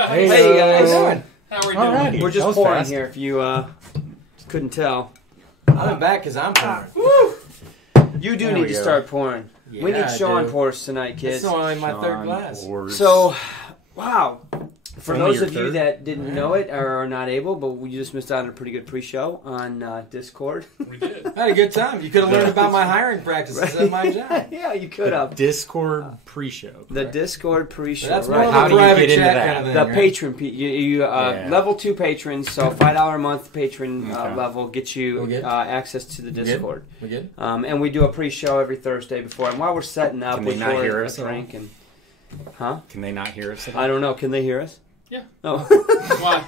Hey guys. How are we doing? We're just pouring here if you couldn't tell. I'm back because I'm pouring. Woo! You do need to start pouring. Yeah, we need Sean pours tonight, kids. It's only my third glass. So, wow. For those of you that didn't know it or are not able, but we just missed out on a pretty good pre-show on Discord. We did. I had a good time. You could have learned about my hiring practices at my job. Yeah, you could have. Discord pre-show. The Discord pre-show. That's right. more of a private chat that? kind of thing, The right? patron, level 2 patrons, so $5 a month patron level gets you access to the Discord. We good? And we do a pre-show every Thursday before. And while we're setting up, Can they not hear us? Drink and, huh? Can they not hear us? I don't know. Can they hear us? Yeah. Oh. Why?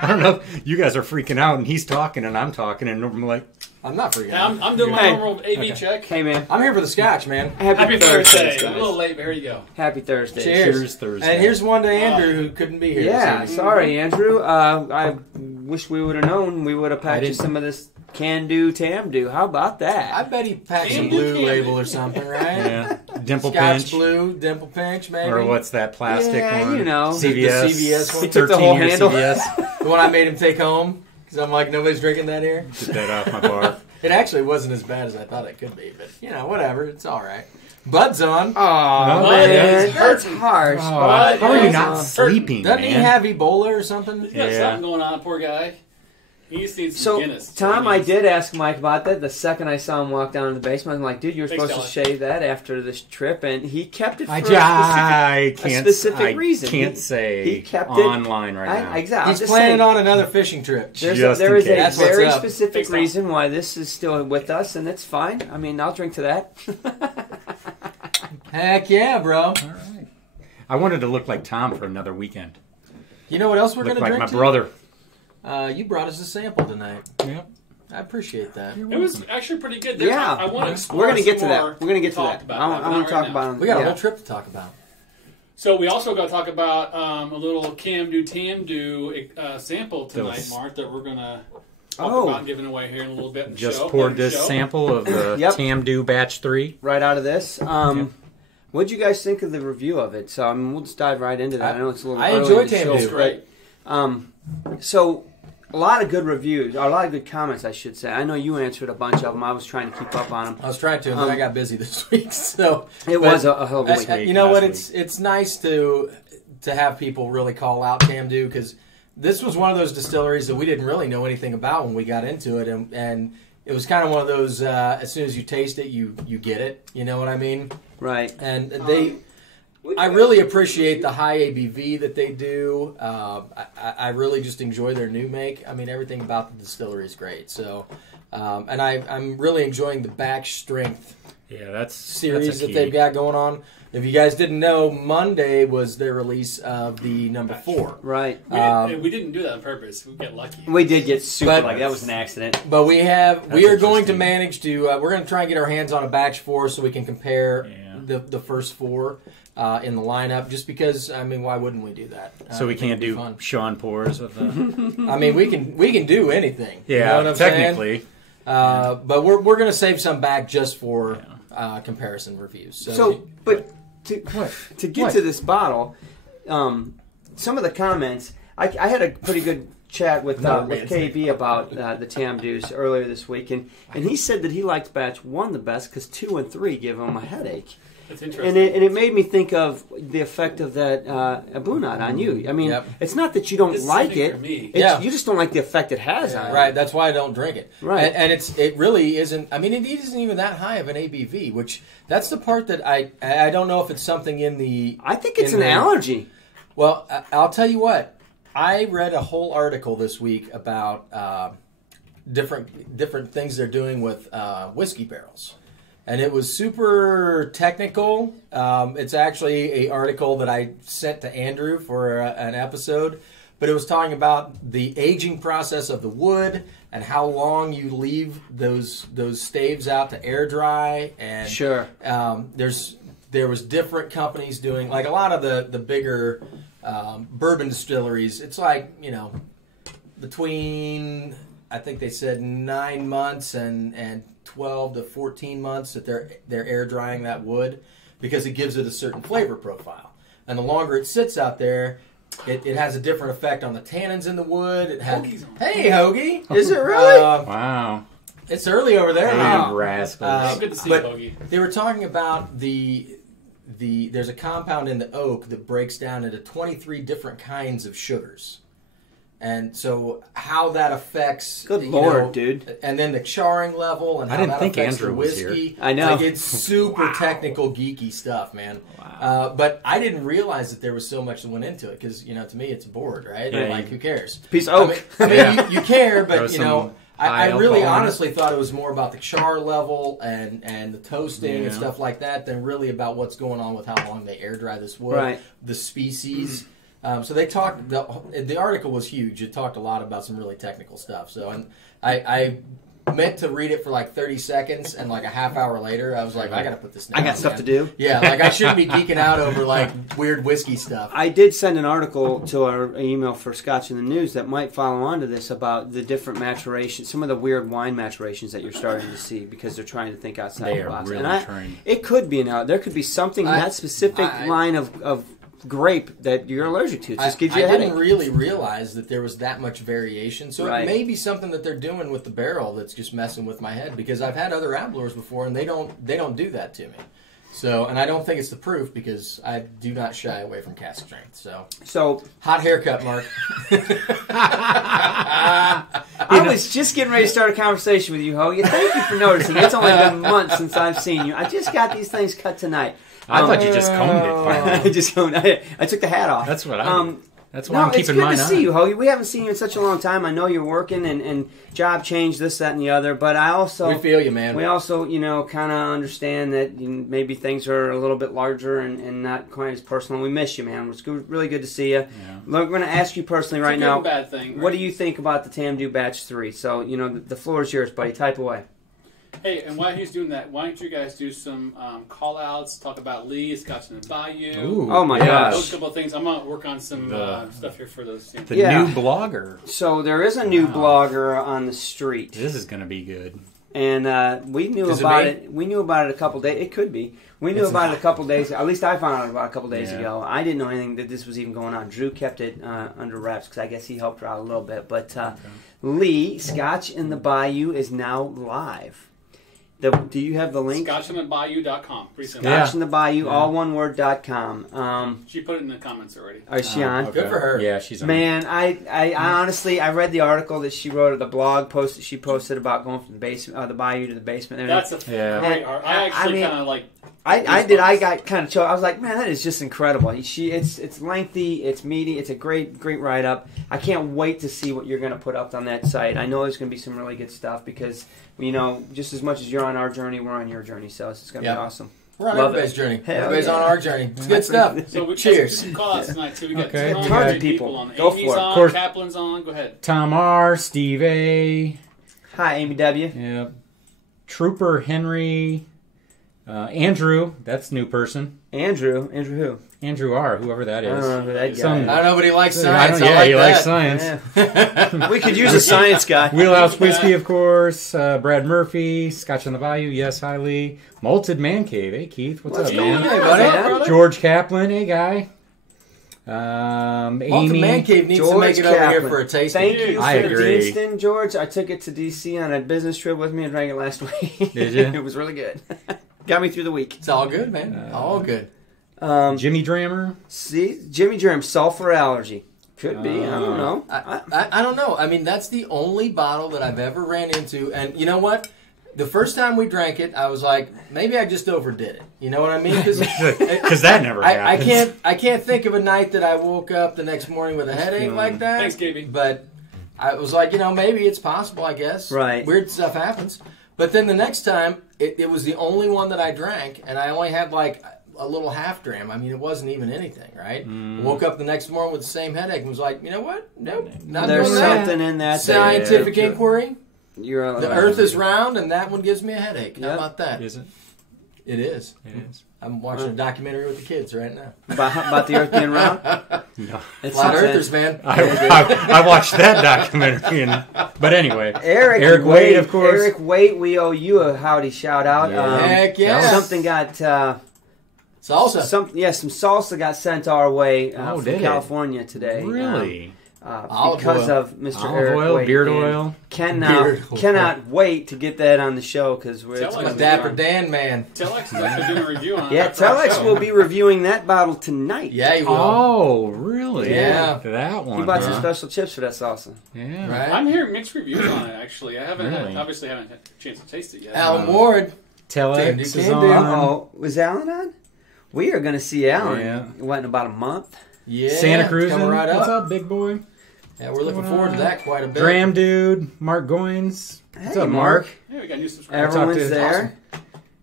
I don't know. You guys are freaking out, and he's talking, and I'm talking, and I'm like, I'm not freaking Yeah, out. I'm doing my normal AV check. Hey, man. I'm here for the scotch, man. Happy Thursday. guys. A little late, but here you go. Happy Thursday. Cheers. Thursday. And here's one to Andrew who couldn't be here. Yeah, this evening. sorry, Andrew. I wish we would have known. We would have packed you some of this Can-Do Tamdhu. How about that? I bet he packed some Can-Do, blue Can-Do. label or something, right? yeah, Dimple Scotch Pinch, blue, dimple pinch, maybe. or what's that plastic Yeah, one? you know. CVS. The CVS one. He took the whole 13-year handle. CVS. The one I made him take home because I'm like, nobody's drinking that here. Get that off my bar. It actually wasn't as bad as I thought it could be, but you know, whatever. It's all right. Bud's on. Oh, No, man. it's That's hurting. harsh. Oh, Bud, how are you yes, not sleeping, Doesn't he man? have Ebola or something? He's got Yeah. something going on, poor guy. He just needs some So, Guinness. Tom, I did ask Mike about that the second I saw him walk down to the basement. I'm like, dude, you're Thanks, supposed to shave that after this trip. And he kept it for I can't. specific reason. Can't He say kept it online right now. Exactly. He's planning on another fishing trip. Just There in is a case. That's what's very up. specific Thanks, Tom. reason why this is still with us, and it's fine. I mean, I'll drink to that. Heck yeah, bro. All right. I wanted to look like Tom for another weekend. You know what else we're Look going to like drink? my to? brother. You brought us a sample tonight. Yep. I appreciate that. It was actually pretty good. Yeah. I want to explore We're going to get to some that. more We're going to get to talk that. about I that, but want not to talk right about now. We got a whole trip to talk about. So we also got to talk about a little Can-Do Tamdhu sample tonight, Those- Mark, that we're going to talk about giving away here in a little bit. In the Just show, poured later in the this show. sample of the Yep. Tamdhu Batch 3. right out of this. What'd you guys think of the review of it? So I mean, we'll just dive right into that. I know it's a little I early enjoy in the show, Tamdhu. It's great. So a lot of good reviews, or a lot of good comments, I should say. I know you answered a bunch of them. I was trying to keep up on them. I was trying to, but I got busy this week. So It was a hell of a week. you know what? last It's nice to have people really call out Tamdhu because this was one of those distilleries that we didn't really know anything about when we got into it, and it was kind of one of those. As soon as you taste it, you get it. You know what I mean? Right. And I really appreciate the high ABV that they do. I really just enjoy their new make. I mean, everything about the distillery is great. So, and I'm really enjoying the batch strength Yeah, that's series that's a that key. they've got going on. If you guys didn't know, Monday was their release of the number 4. Right. We didn't do that on purpose. We got lucky. We did get super But- lucky. That was an accident. But we are going to interesting. manage to. We're going to try and get our hands on a batch 4 so we can compare the first 4 in the lineup. Just because, I mean, why wouldn't we do that? So we I think can't it'd be do fun. Sean Pours of the. I mean, we can do anything. Yeah, you know what I'm saying? technically. But we're going to save some back just for comparison reviews. So, but to get to this bottle, some of the comments, I had a pretty good chat with KB about the Tamdhus earlier this week, and he said that he liked batch 1 the best because 2 and 3 give him a headache. That's interesting. And it made me think of the effect of that Abunat on you. I mean, it's not that you don't like it. For me. You just don't like the effect it has on you. Right, that's why I don't drink it. Right. And it really isn't, I mean, it isn't even that high of an ABV, which that's the part that I don't know if it's something in the... I think it's an allergy. Well, I'll tell you what. I read a whole article this week about different things they're doing with whiskey barrels. And it was super technical. It's actually an article that I sent to Andrew for an episode. But it was talking about the aging process of the wood and how long you leave those staves out to air dry. And sure. There was different companies doing, like a lot of the bigger bourbon distilleries. It's like, between, I think they said 9 months and 12 to 14 months that they're air drying that wood because it gives it a certain flavor profile. And the longer it sits out there, it has a different effect on the tannins in the wood. It has, hey, Hoagie! Is it really? Wow. It's early over there. Hey, rascals. Good to see you, Hoagie. They were talking about there's a compound in the oak that breaks down into 23 different kinds of sugars. And so how that affects... Good Lord, dude. And then the charring level and how that affects the whiskey. I know. Like, it's super technical, geeky stuff, man. Wow. But I didn't realize that there was so much that went into it because, to me, it's a board, right? Yeah. Like, who cares? Piece of oak. I mean you care, but, I really alcohol. honestly thought it was more about the char level and the toasting and stuff like that than really about what's going on with how long they air dry this wood, the species. So they talked. The article was huge. It talked a lot about some really technical stuff. So and I meant to read it for like 30 seconds, and like a half hour later, I was like, I got to put this down. I got stuff to do. Yeah, like I shouldn't be geeking out over like weird whiskey stuff. I did send an article to our email for Scotch in the News that might follow on to this about the different maturations, some of the weird wine maturations that you're starting to see because they're trying to think outside the box. Really and trying. It could be there could be something in that specific line of grape that you're allergic to. It just gives you a headache. I didn't really realize that there was that much variation. So it may be something that they're doing with the barrel that's just messing with my head because I've had other Adblers before and they don't do that to me. So, and I don't think it's the proof because I do not shy away from cask strength. So hot haircut, Mark. I was just getting ready to start a conversation with you, Hoagie. Thank you for noticing. It's only been months since I've seen you. I just got these things cut tonight. I thought you just combed it finally. I took the hat off. That's what I did. That's why I'm keeping mine on. It's good to see you, Hoagie. We haven't seen you in such a long time. I know you're working and job change, this, that, and the other. But I also... We feel you, man. We also, kind of understand that maybe things are a little bit larger and not quite as personal. We miss you, man. It's really good to see you. Yeah. Look, we're going to ask you personally right now. Bad thing, right? What do you think about the Tamdhu Batch 3? So, the floor is yours, buddy. Type away. Hey, and while he's doing that, why don't you guys do some call-outs, talk about Lee, Scotch in the Bayou. Ooh, oh, my gosh. Those couple of things. I'm going to work on some stuff here for those. The new blogger. So there is a new blogger on the street. This is going to be good. And we knew about it. We knew about it a couple days. It could be. We knew about it a couple days. At least I found out about it a couple days ago. I didn't know anything that this was even going on. Drew kept it under wraps because I guess he helped her out a little bit. But Lee, Scotch in the Bayou, is now live. Do you have the link? ScotchintheBayou.com. Scotch in the Bayou, all one word.com. She put it in the comments already. Is she on? Okay. Good for her. Yeah, she's on. Man, I honestly, I read the article that she wrote, or the blog post that she posted about going from the basement, the Bayou to the basement. That's a great art. I actually kind of like. I got kind of choked. I was like, man, that is just incredible. It's lengthy, it's meaty, it's a great write up. I can't wait to see what you're going to put up on that site. I know there's going to be some really good stuff because just as much as you're on our journey, we're on your journey. So it's going to be awesome. We're on everybody's journey. Everybody's on our journey. It's good stuff. So cheers. Some call outs tonight too. We got target people on. Go Amy's for it. on. Kaplan's on. Go ahead. Tom R, Steve A. Hi, Amy W. Yep. Trooper Henry. Andrew, that's a new person. Andrew who? Andrew R, whoever that is. I don't know who that guy is. I don't know, but he likes science. He likes science. Yeah. We could use a science guy. Wheelhouse Whiskey, of course. Brad Murphy, Scotch on the Bayou, yes, hi Lee. Malted Man Cave, hey Keith, what's up, man? Hey, buddy. George Kaplan, hey guy. Malted Amy. Man Cave needs to make it over here for a tasting. Thank you I for the agree. tasting, George. I took it to D.C. on a business trip with me and drank it last week. Did you? It was really good. Got me through the week. It's all good, man. All good. Jimmy Drammer. See, Jimmy Dram, sulfur allergy. Could be. I don't know. I don't know. I mean, that's the only bottle that I've ever ran into. And you know what? The first time we drank it, I was like, maybe I just overdid it. You know what I mean? Because that never happens. I can't think of a night that I woke up the next morning with a headache like that. Thanks, Gaby. But I was like, maybe it's possible, I guess. Right. Weird stuff happens. But then the next time, it was the only one that I drank, and I only had like a little half dram. I mean, it wasn't even anything, right? Woke up the next morning with the same headache and was like, you know what? Nope. Not There's doing that. something in that. Scientific inquiry. The Right. Earth is round, and that one gives me a headache. How about that? Is it? It is. It is. I'm watching a documentary with the kids right now. About the Earth being round? No. It's Flat something. Earthers, man. I watched that documentary. But anyway. Eric Wade, of course. Eric Wade, we owe you a howdy shout out. Yeah. Heck yeah. Something got... Salsa. some salsa got sent our way from did it? California today. Really? Because oil. of Mr. Olive Eric oil, Wade. beard And oil. Cannot wait to get that on the show because we're Tell us. A Dapper Dan, man. Telex is actually doing a review on it. Yeah, after our Telex show. will be reviewing that bottle tonight. Yeah, you will. Oh, really? Yeah. That one. He bought some huh? special chips for that salsa. Yeah. Right? I'm hearing mixed reviews on it, actually. I haven't Really? obviously haven't had a chance to taste it yet. Alan Ward. Telex is Tamdhu. on. Uh-oh. Was Alan on? We are going to see Alan Yeah. in about a month. Yeah. Santa Cruz. Coming right What's up. up, big boy? Yeah, we're looking forward to that quite a bit. Dram Dude, Mark Goins. What's Hey, up, Mark? Hey, we got new subscribers. Everyone's to- there.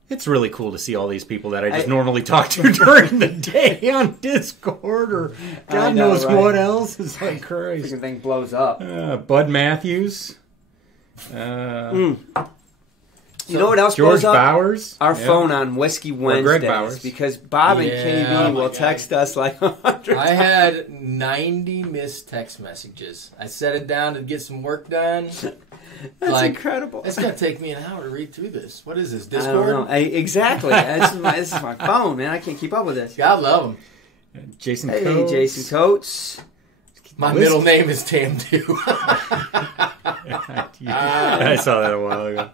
It's really cool to see all these people that I just normally talk to during the day on Discord or God know, knows right? what else. It's like Christ. Freaking thing blows up. Bud Matthews. You know what else George blows up? Bowers. Our Yeah. phone on Whiskey Greg Wednesdays Bowers. because Bob and Yeah. KB Oh my will God. text us like 100 I had 90 missed text messages. I set it down to get some work done. That's incredible. It's going to take me an hour to read through this. What is this, I don't know. Discord? Exactly. This is my phone, man. I can't keep up with this. God love him. Jason Hey, Coates. Jason Coates. My Whiskey. middle name is Tamdhu. I saw that a while ago.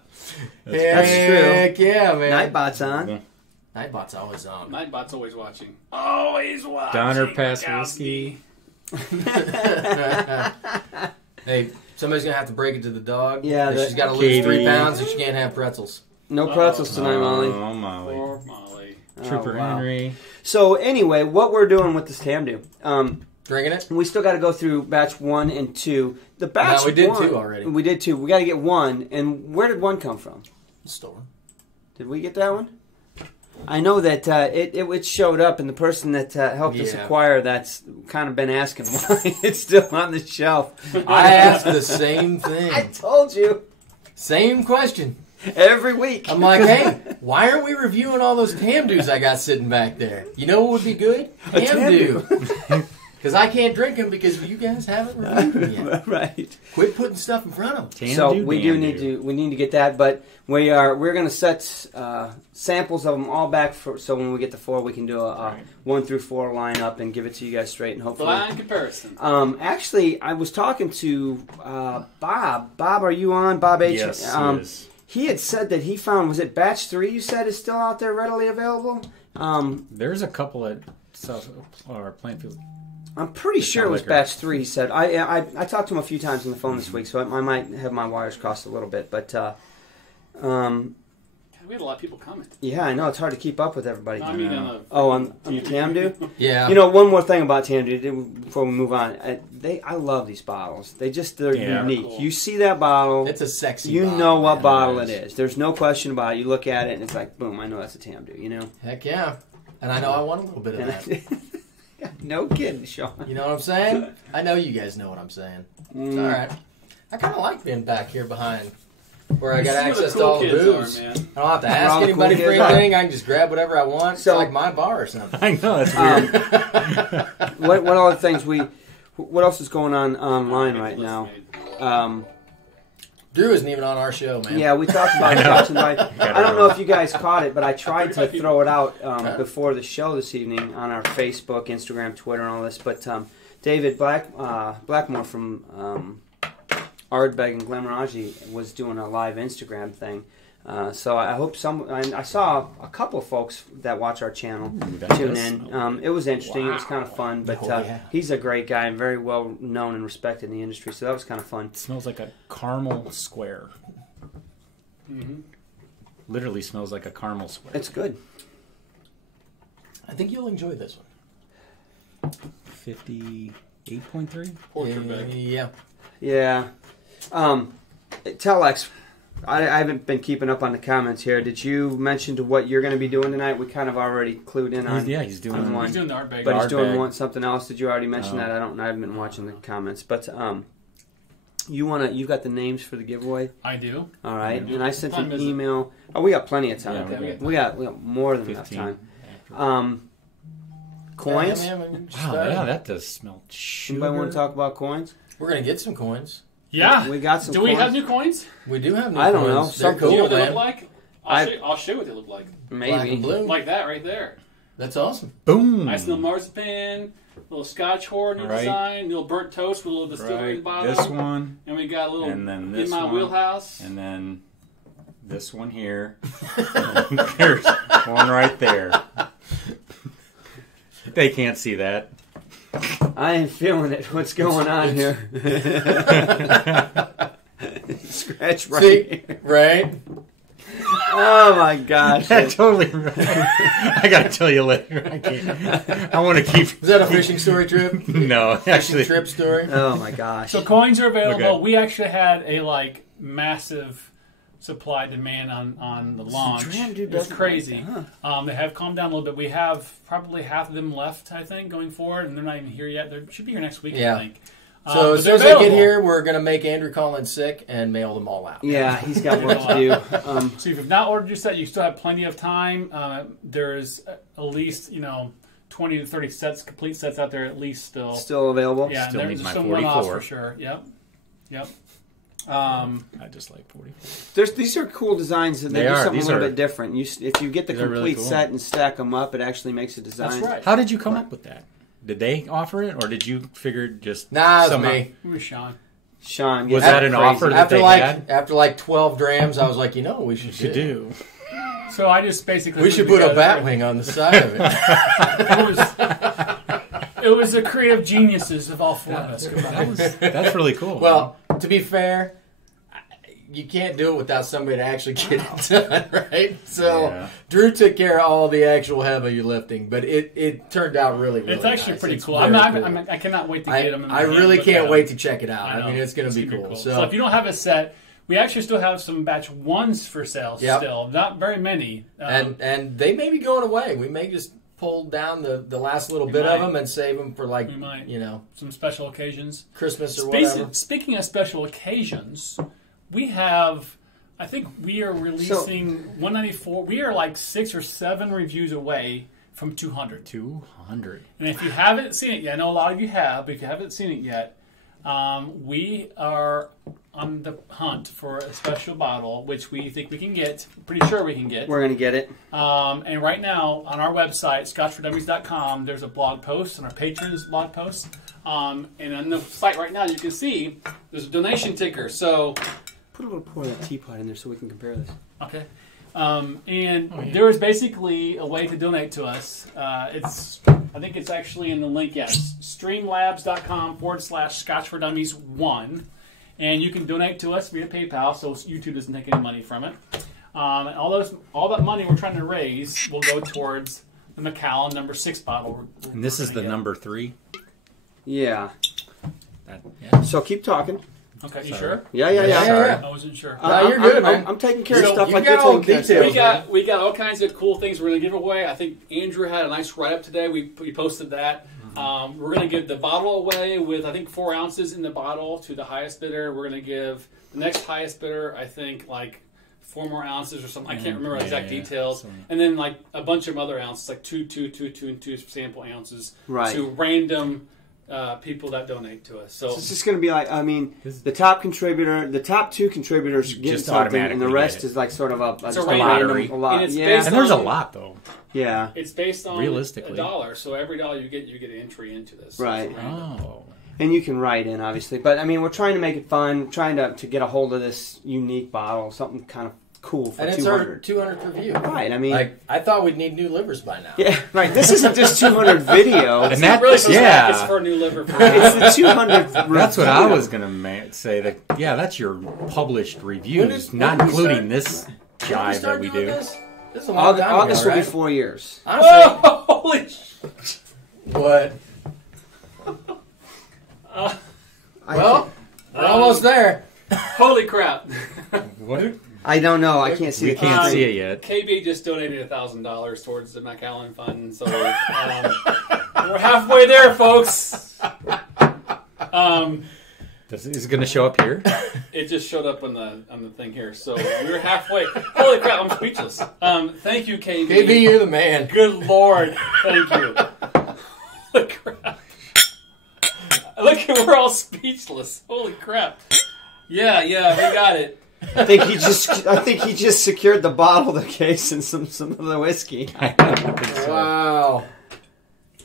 Heck yeah, man. Nightbot's on. Nightbot's always on. Nightbot's always watching. Always watching. Donner Pass Mikowski. Whiskey. Hey, somebody's going to have to break it to the dog. Yeah, that she's got to lose Katie. 3 pounds and she can't have pretzels. No pretzels tonight, Molly. Oh, Molly. Poor Molly. Trooper wow. Henry. So anyway, what we're doing with this Tamdhu, Drinking it? we still got to go through batch 1 and 2. The batch No, we did 1, 2 already. We did 2. We got to get 1. And where did 1 come from? Stolen. Did we get that one? I know that it showed up, and the person that helped us Yeah. acquire that's kind of been asking why it's still on the shelf. I asked the same thing. I told you Same question. every week. I'm like, hey, why aren't we reviewing all those Tamdhus I got sitting back there? You know what would be good? Tamdhu. Because I can't drink them because you guys haven't reviewed them yet. Right. Quit putting stuff in front of them. So we need to get that, but we're going to set samples of them all back so when we get to 4 we can do a 1 through 4 lineup and give it to you guys straight and hopefully. Blind comparison. Actually, I was talking to Bob. Bob, are you on? Bob H. Yes, yes. He had said that he found, was it batch 3 you said is still out there readily available? There's a couple at South or Plainfield. I'm pretty sure it was Liquor. batch 3, he said. I talked to him a few times on the phone this week, so I might have my wires crossed a little bit. But, God, we had a lot of people comment. yeah, I know. It's hard to keep up with everybody. I mean, on On the Tamdhu? Yeah. You know, one more thing about Tamdhu before we move on. I love these bottles. They're Yeah. unique. Cool. You see that bottle, It's a sexy you bottle, know what man. bottle it is. There's no question about it. You look at it and it's like, boom, I know that's a Tamdhu, you know? Heck yeah. And I know I want a little bit of that. No kidding, Sean. You know what I'm saying? I know you guys know what I'm saying. It's all right. I kind of like being back here behind where I got This is where access to all the kids booze. are, man. I don't have to Where ask all the anybody cool for kids are. anything. I can just grab whatever I want. So- It's like my bar or something. I know that's weird. What other things what else is going on online right now? Drew isn't even on our show, man. Yeah, we talked about Scotch and White. I don't know if you guys caught it, but I tried to 35 throw it out before the show this evening on our Facebook, Instagram, Twitter, and all this. But David Blackmore from Ardbeg and Glenmorangie was doing a live Instagram thing So I hope I saw a couple of folks that watch our channel tune in. It was interesting. It was kind of fun. But he's a great guy and very well known and respected in the industry. So that was kind of fun. It smells like a caramel square. Literally smells like a caramel square. It's good. I think you'll enjoy this one. 58.3? Yeah. Yeah. Telex, I haven't been keeping up on the comments here. Did you mention to what you're going to be doing tonight? We kind of already clued in on. He's doing one. He's doing the art bag. But he's doing something else. Did you already mention that? I haven't been watching the comments. But you got the names for the giveaway? I do. All right. And I sent an email. Oh, we got plenty of time. Yeah, we got more than enough time. Coins? Wow, that does smell sugar. Anybody want to talk about coins? We're going to get some coins. Yeah. We got some Do coins. we have new coins? We do have new coins. I don't know. They're Some cool, Do you know what they man. look like? I'll show you what they look like. Maybe. Black and blue. Like that right there. That's awesome. Boom. Nice little marzipan, little Scotch horn design, little burnt toast with a little distillery at the bottom. This one. And we got a little And then this in my one. wheelhouse. And then this one here. There's one right there. They can't see that. I ain't feeling it. What's going on here? Scratch right here. Right? Oh my gosh. That's totally right. I gotta tell you later. I can't. I want to keep. Is that a fishing story trip? No, actually. Fishing trip story? Oh my gosh. So coins are available. Okay. We actually had a massive supply demand on the launch. Dram dude It's doesn't crazy. like that, They have calmed down a little bit. We have probably half of them left, I think, going forward, and they're not even here yet. They should be here next week, Yeah. I think. So but as they're soon as they get available. here, we're going to make Andrew Collins sick and mail them all out. Yeah, he's got work to do. So if you've not ordered your set, you still have plenty of time. There's at least 20 to 30 sets, complete sets out there at least still. Still available? Yeah, Still and need there's my some 44. one-offs for sure. Yep. I just like 44. These are cool designs. They do something a little bit different. If you get the complete really cool. set and stack them up, it actually makes a design. That's right. How did you come up with that? Did they offer it, or did you figure just? Nah, it was somehow- me. Who was Sean? Sean, Was yeah, that an crazy. offer that After they had? after like 12 drams, I was like, what we should You do. So I just basically We should put a bat wing on the side of it. It was the creative geniuses of all four of us. That's really cool. Well, to be fair, you can't do it without somebody to actually get it done, right? So Yeah. Drew took care of all the actual heavy lifting, but it turned out really It's actually nice. pretty It's cool. very I cannot wait to get them. I really can't wait to check it out. I mean, it's going to be gonna cool. So if you don't have a set, we actually still have some batch ones for sale. Yep. Still, not very many. And they may be going away. We may just pull down the last little We bit might. of them and save them for We might. some special occasions. Christmas or whatever. Speaking of special occasions, we have. I think we are releasing 194. We are like 6 or 7 reviews away from 200. 200. And if you haven't seen it yet, I know a lot of you have, but if you haven't seen it yet, we are on the hunt for a special bottle, which we think we can get. Pretty sure we can get. We're going to get it. And right now, on our website, scotchfordummies.com, there's a blog post, on our patrons blog post. And on the site right now, you can see there's a donation ticker. So, Put a little pour of that teapot in there so we can compare this. okay. There is basically a way to donate to us. I think it's actually in the link, yes. streamlabs.com/ScotchForDummies1. And you can donate to us via PayPal, so YouTube doesn't take any money from it. And all that money we're trying to raise will go towards the Macallan number 6 bottle. And this is the number 3. Yeah. Yeah. So keep talking. Okay, you sure? Yeah. Yeah. I wasn't sure. No, you're good, man. I'm taking care of So stuff you like got you're all taking care of details. stuff. We got all kinds of cool things we're going to give away. I think Andrew had a nice write-up today. We posted that. We're going to give the bottle away with, I think, 4 ounces in the bottle to the highest bidder. We're going to give the next highest bidder, I think, like 4 more ounces or something. I can't remember exact details. And then like a bunch of other ounces, like 2 and 2 sample ounces to random people that donate to us. So it's just going to be like, I mean, the top 2 contributors get Just something, automatically and the rest get it. is like sort of a lottery. lot. And it's Yeah. based And there's a on- lot, though. Yeah. it's based on Realistically. $1. So every dollar you get an entry into this. Right. Oh. And you can write in, obviously. But, I mean, we're trying to make it fun, trying to get a hold of this unique bottle, something kind of cool for and it's 200. our 200th review. Right, I mean... Like, I thought we'd need new livers by now. Yeah, right. This isn't just 200 videos. And that really it's for a new liver. It's the 200th review. That's what I was going to say. That that's your published reviews, not including this jive that we do. This is a long time August ago, will right? be 4 years. Honestly, Holy shit. what? Well, we're almost there. Holy crap. What? I don't know. I can't see We it. can't see it yet. KB just donated $1,000 towards the Macallan Fund, so we're halfway there, folks. Is it going to show up here? It just showed up on the thing here, so we're halfway. Holy crap, I'm speechless. Thank you, KB. KB, you're the man. Good Lord, thank you. Holy crap. Look, we're all speechless. Holy crap. Yeah, we got it. I think he just secured the bottle, the case, and some of the whiskey. Wow.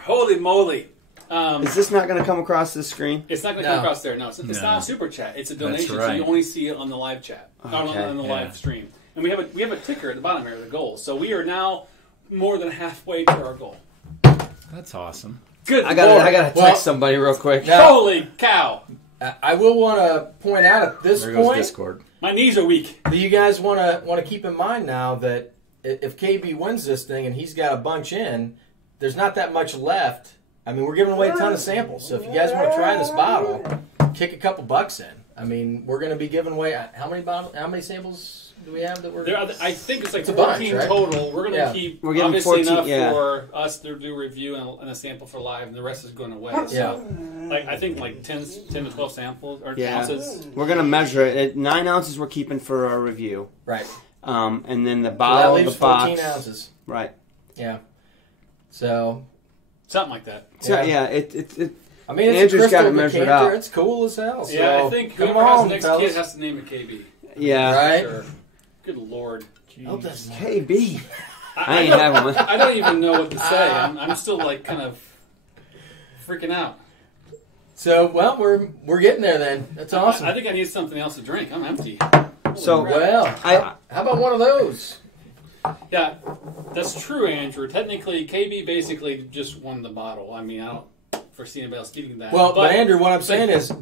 Holy moly. Is this not going to come across the screen? It's not going to come across there. No, it's not a super chat. It's a donation, right. so you only see it on the live chat, not on the live stream. And we have a ticker at the bottom here, the goal. So we are now more than halfway to our goal. That's awesome. Good. I gotta text somebody real quick. Now, Holy cow! I will want to point out at this There goes point Discord. My knees are weak. that you guys want to keep in mind now that if KB wins this thing and he's got a bunch in, there's not that much left. I mean, we're giving away a ton of samples, so if you guys want to try this bottle, kick a couple bucks in. I mean, we're going to be giving away how many samples do we have that we're? I think it's like It's a 14 bunch, right? total. We're going to keep We're giving obviously 14, enough for us to do a review and a sample for live, and the rest is going away. So, I think 10 to 12 samples or ounces. We're gonna measure it. At 9 ounces, we're keeping for our review. Right. And then the So that bottle, leaves the box. 14 ounces. Right. Yeah. So. Something like that. So it I mean, it's Andrew's a crystal got to measure it decanter. out. It's cool as hell. So Yeah, I think come whoever has on, the next fellas. kid has to name it KB. Yeah. Right. Sure. Good Lord. Oh, that's not- KB. I ain't don't- having one. I don't even know what to say. I'm still like kind of freaking out. So, well, we're getting there then. That's awesome. I think I need something else to drink. I'm empty. So, Holy crap. Well, I- how about one of those? Yeah, that's true, Andrew. Technically, KB basically just won the bottle. I mean, I don't foresee anybody else getting that. Well, but Andrew, what I'm saying is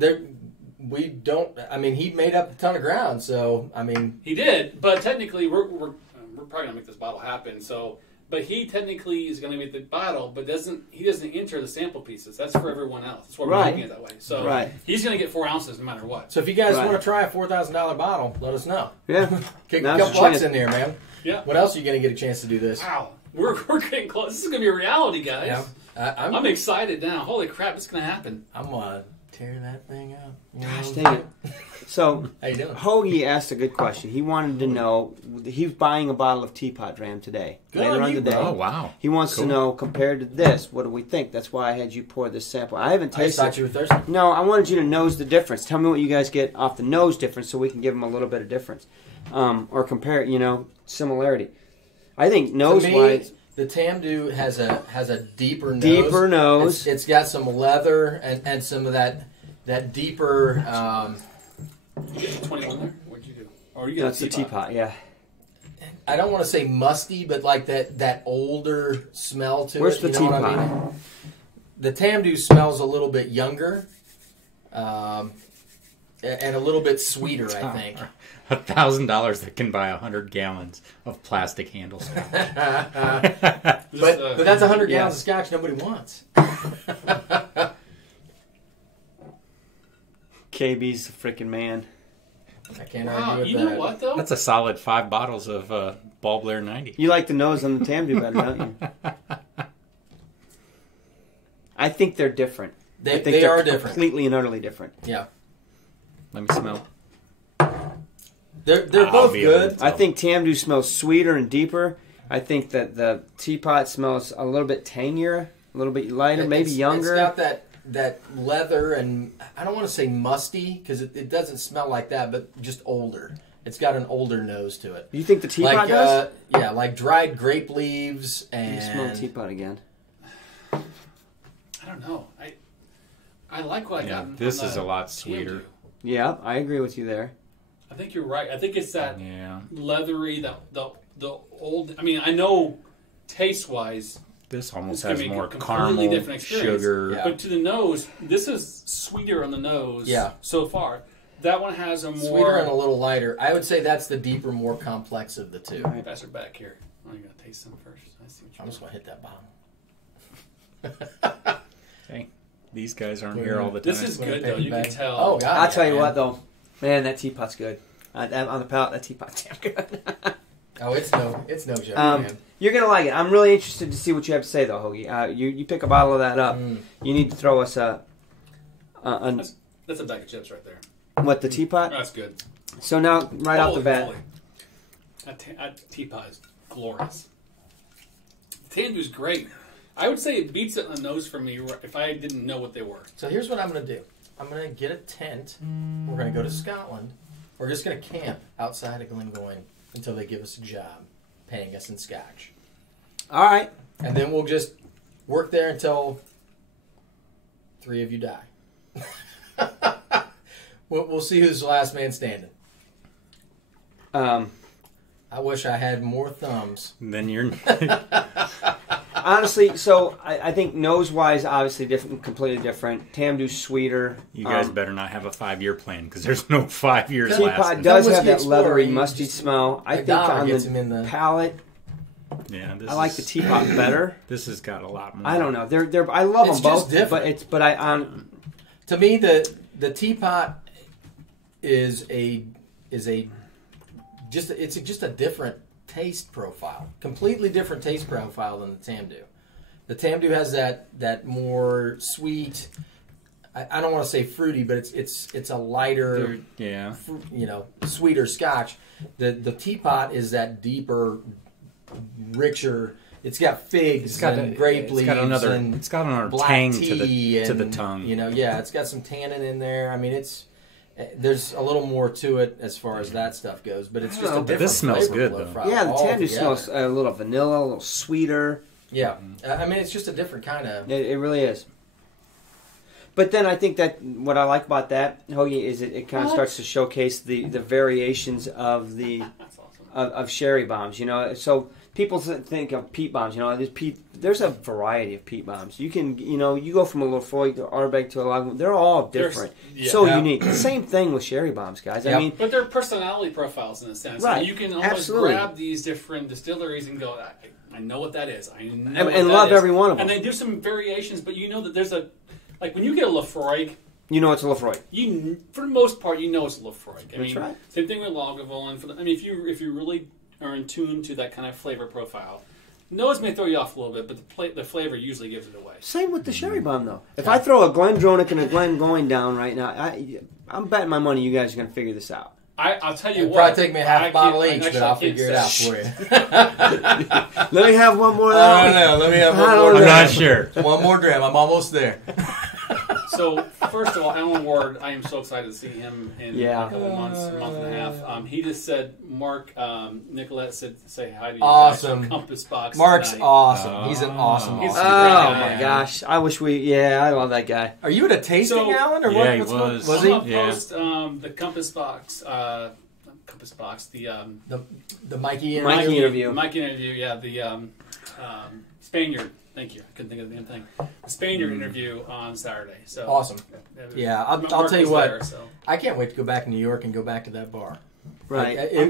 we don't. I mean, he made up a ton of ground. So, I mean, he did. But technically, we're probably gonna make this bottle happen. So, but he technically is gonna make the bottle, but he doesn't enter the sample pieces. That's for everyone else. That's why we're making it that way. So, he's gonna get 4 ounces no matter what. so if you guys want to try a $4,000 bottle, let us know. Yeah. Kick a Now's couple your bucks chance. in there, man. Yeah. What else are you going to get a chance to do this? Wow, we're getting close. This is gonna be a reality, guys. Yeah. I'm excited now. Holy crap, it's gonna happen. I'm gonna tear that thing up. Gosh dang it. So, How you doing? Hoagie asked a good question. He wanted to know, he's buying a bottle of Teapot Dram today. Good later on on you, today. bro. Oh, wow. He wants Cool. to know, compared to this, what do we think? That's why I had you pour this sample. I haven't I just tasted thought you were thirsty. No, I wanted you to nose the difference. Tell me what you guys get off the nose difference so we can give them a little bit of difference. Or compare it, similarity. I think nose-wise... The Tamdhu has a deeper nose. Deeper nose. It's got some leather and some of that deeper. Did you get the 21 there? What'd you do? Or you get That's the Teapot, yeah. I don't want to say musty, but like that older smell to Where's it. the You know what I Teapot? mean? The Tamdhu smells a little bit younger, and a little bit sweeter, I think. $1,000 that can buy 100 gallons of plastic handles. But that's 100 gallons of scotch nobody wants. KB's a freaking man. I can't Wow, argue with you that. know what though? That's a solid 5 bottles of Ball Blair 90. You like the nose on the Tamdhu better, don't you? I think they're different. I think They they're are different. completely and utterly different. Yeah. Let me smell. They're I'll both be able good. to I think Tamdhu smells sweeter and deeper. I think that the Teapot smells a little bit tangier, a little bit lighter, maybe younger. It's got that leather, and I don't want to say musty because it doesn't smell like that, but just older. It's got an older nose to it. You think the Teapot does? Yeah, like dried grape leaves and. You smell Teapot again. I don't know. I like what I got. This is a lot sweeter. Tamdhu. Yeah, I agree with you there. I think you're right. I think it's that leathery, the old. I mean, I know taste-wise, this almost has more caramel, different sugar. But to the nose, this is sweeter on the nose. So far, that one has a more sweeter and a little lighter. I would say that's the deeper, more complex of the two. All right, pass her back here. Oh, you gotta taste some first. I see what I'm just gonna hit that bottom. Hey, these guys aren't here all the time. This is good though. You can tell. Oh God! I'll tell you what though, man, that teapot's good. On the palate, that teapot's damn good. Oh, it's no joke, man. You're gonna like it. I'm really interested to see what you have to say though, Hoagie. You pick a bottle of that up. You need to throw us that's a bag of chips right there. What, the teapot? That's good. So now, right off the bat, that teapot is glorious. The Tamdhu's great. I would say it beats it on the nose for me if I didn't know what they were. So here's what I'm going to do. I'm going to get a tent. We're going to go to Scotland. We're just going to camp outside of Glengoyne until they give us a job paying us in Scotch. All right. And then we'll just work there until 3 of you die. We'll see who's the last man standing. I wish I had more thumbs. Then you're... Honestly, so I think nose-wise, obviously different, completely different. Tamdhu's sweeter. You guys better not have a 5-year plan, because there's no 5 years left. Teapot does have that leathery, musty smell. I think on the palate, I like the Teapot better. This has got a lot more. I don't know. They're I love them both, different. To me, the Teapot is just a different taste profile, completely different taste profile than the Tamdhu. The Tamdhu has that more sweet. I don't want to say fruity, but it's a lighter, sweeter Scotch. The Teapot is that deeper, richer. It's got figs and grape leaves. It's got another tang to the tongue. It's got some tannin in there. I mean, there's a little more to it as far as that stuff goes, but it's just a different this smells good, though. Yeah, the Tamdhu smells a little vanilla, a little sweeter. Yeah. I mean, it's just a different kind of... It really is. But then I think that what I like about that, Hoagie, is it kind of starts to showcase the variations of of sherry bombs. So people think of peat bombs. There's a variety of peat bombs. You can, you go from a Lefroy to Ardbeg to a Lagavulin. They're all different. Unique. Same thing with sherry bombs, guys. I mean, but they're personality profiles in a sense. Right. And you can almost grab these different distilleries and go, I know what that is. I know and love every one of them. And they do some variations, but you know that there's like when you get a Lefroy, you know it's a Lefroy. For the most part, you know it's a Lefroy. That's right. Same thing with Lagavulin. If you really are in tune to that kind of flavor profile, nose may throw you off a little bit, but the flavor usually gives it away. Same with the sherry bomb, though. If I throw a Glendronach and a Glengoyne down right now, I'm betting my money you guys are going to figure this out. I'll tell you It'll what. probably take me a half bottle each, but I'll figure it out for you. Let me have one more. I don't know. Let me have one more. I'm not sure. One more dram. I'm almost there. So, first of all, Alan Ward, I am so excited to see him in a couple of months, a month and a half. He just said, Mark Nicolette said, say hi to you guys from Compass Box Mark's tonight. awesome. He's an awesome. He's my gosh. I wish I love that guy. Are you at a tasting, Alan? Or yeah, what? He was. Was he? I'm going to post the Compass Box, the Mikey interview. Mikey interview, yeah. The Spaniard. Thank you. I couldn't think of the damn thing. The Spaniard interview on Saturday. So awesome. Yeah, I'll tell you what. There, so. I can't wait to go back to New York and go back to that bar. Right. Did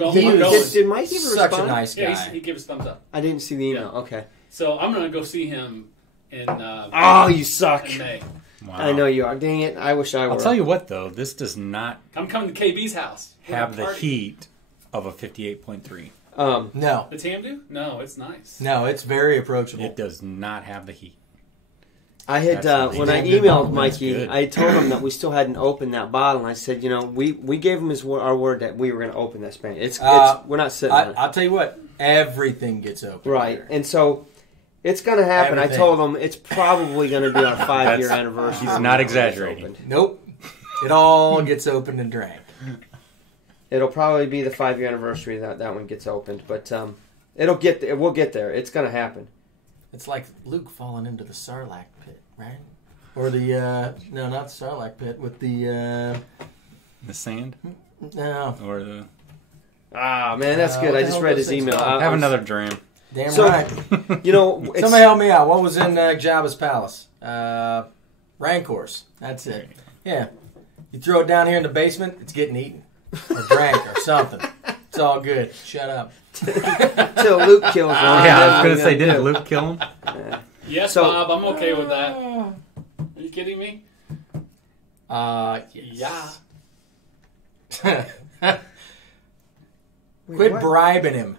Mike ever such respond? a nice guy. Yeah, he gave us thumbs up. I didn't see the email. Yeah. Okay. So I'm going to go see him in you suck. in May. Wow. I know you are. Dang it. I wish I were. I'll tell you what, though. This does not I'm coming to KB's house. have the heat of a 58.3. No. The Tamdhu? No, it's nice. No, it's very approachable. It does not have the heat. I had when I emailed Mikey, I told him that we still hadn't opened that bottle, and I said, we gave him our word that we were going to open that Spaniard. It's we're not sitting on it. I'll tell you what, everything gets open. Right, here. And so it's going to happen. Everything. I told him it's probably going to be our 5-year anniversary. He's not exaggerating. Nope, it all gets opened and drank. It'll probably be the 5-year anniversary that one gets opened, but it'll get there. We'll get there. It's going to happen. It's like Luke falling into the Sarlacc pit, right? Or the no, not the Sarlacc pit, with the sand. No. Or the... Ah, man, that's good. I just read his email. Have another Dram. Damn right. You know, Somebody help me out. What was in Jabba's palace? Rancors. That's it. Yeah. You throw it down here in the basement, it's getting eaten. Or drank or something. It's all good. Shut up. Till Luke kills one. Yeah, I was going to say, did Luke kill him? Yes, Bob, I'm okay with that. Are you kidding me? Yes. Yeah. Quit bribing him.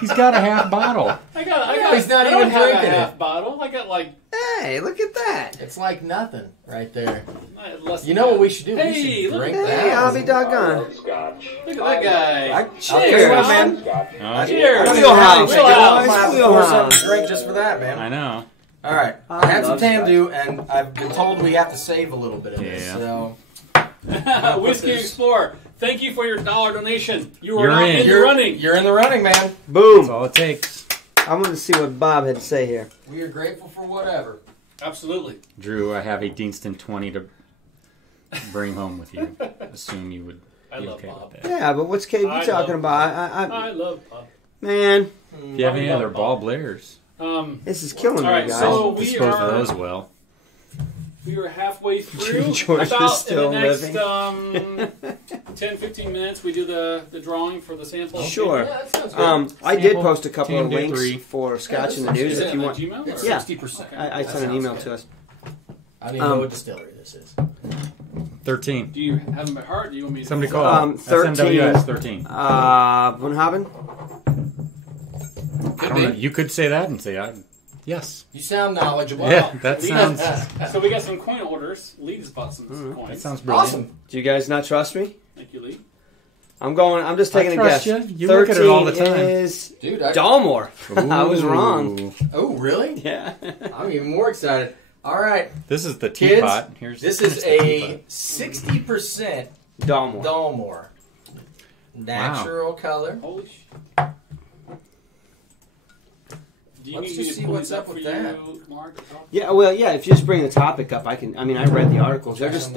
He's got a half bottle. I got. He's not I even don't have drinking a it. half bottle. I got like. Hey, look at that. It's like nothing right there. Less You than know what that. we should do? Hey, We should look drink at Hey, that. I'll be doggone. Look at that guy. I'll tell you what, man. Oh, Cheers. Wheelhouse. I'm gonna pour Wheelhouse. something to drink just for that, man. I know. All right. I I had some love Tamdhu, and I've been told we have to save a little bit of this. Yeah. So Whiskey Explorer. Thank you for your $1 donation. You are You're now in. in the running. You're in the running, man. That's Boom. all it takes. I'm going to see what Bob had to say here. We are grateful for whatever. Absolutely. Drew, I have a Deanston 20 to bring home with you. Assume you would I be love okay Bob. with that. Yeah, but what's KB I talking love about? I love Bob. Man, If you have any other ball blares, this is killing me, All right, guys. so we dispose are- of those well. We are halfway through. George is About still in the next living. 10-15 minutes, we do the drawing for the sample. Sure. Yeah, that sounds good. I did Sample, post a couple of Team links 3. for Scotch this in the is- news Is if it you on want. Gmail? It's or- Yeah. 60%. I sent an email to us. I don't even know what distillery this is. 13. Do you have them by heart? Do you want me to? Somebody call 13. SMWS 13. Bunhaben? Could I don't know. be. You could say that and say, yes. You sound knowledgeable. Yeah, that Lee- sounds So we got some coin orders. Lee just bought some Mm-hmm. coins. that sounds brilliant. Awesome. Do you guys not trust me? Thank you, Lee. I'm just taking a trust guess. you. You look at it all the 13 time. is Dude, Dalmore. I was wrong. Ooh. Oh, really? Yeah. I'm even more excited. All right. This is the Kids, teapot. Here's This here's is the a teapot. 60% Dalmore. Dalmore. Natural color. Holy sh! Do you Let's need just me to see pull what's these up for with you, that. Mark? Yeah, well, yeah. If you just bring the topic up, I can. I mean, I read the articles. They're just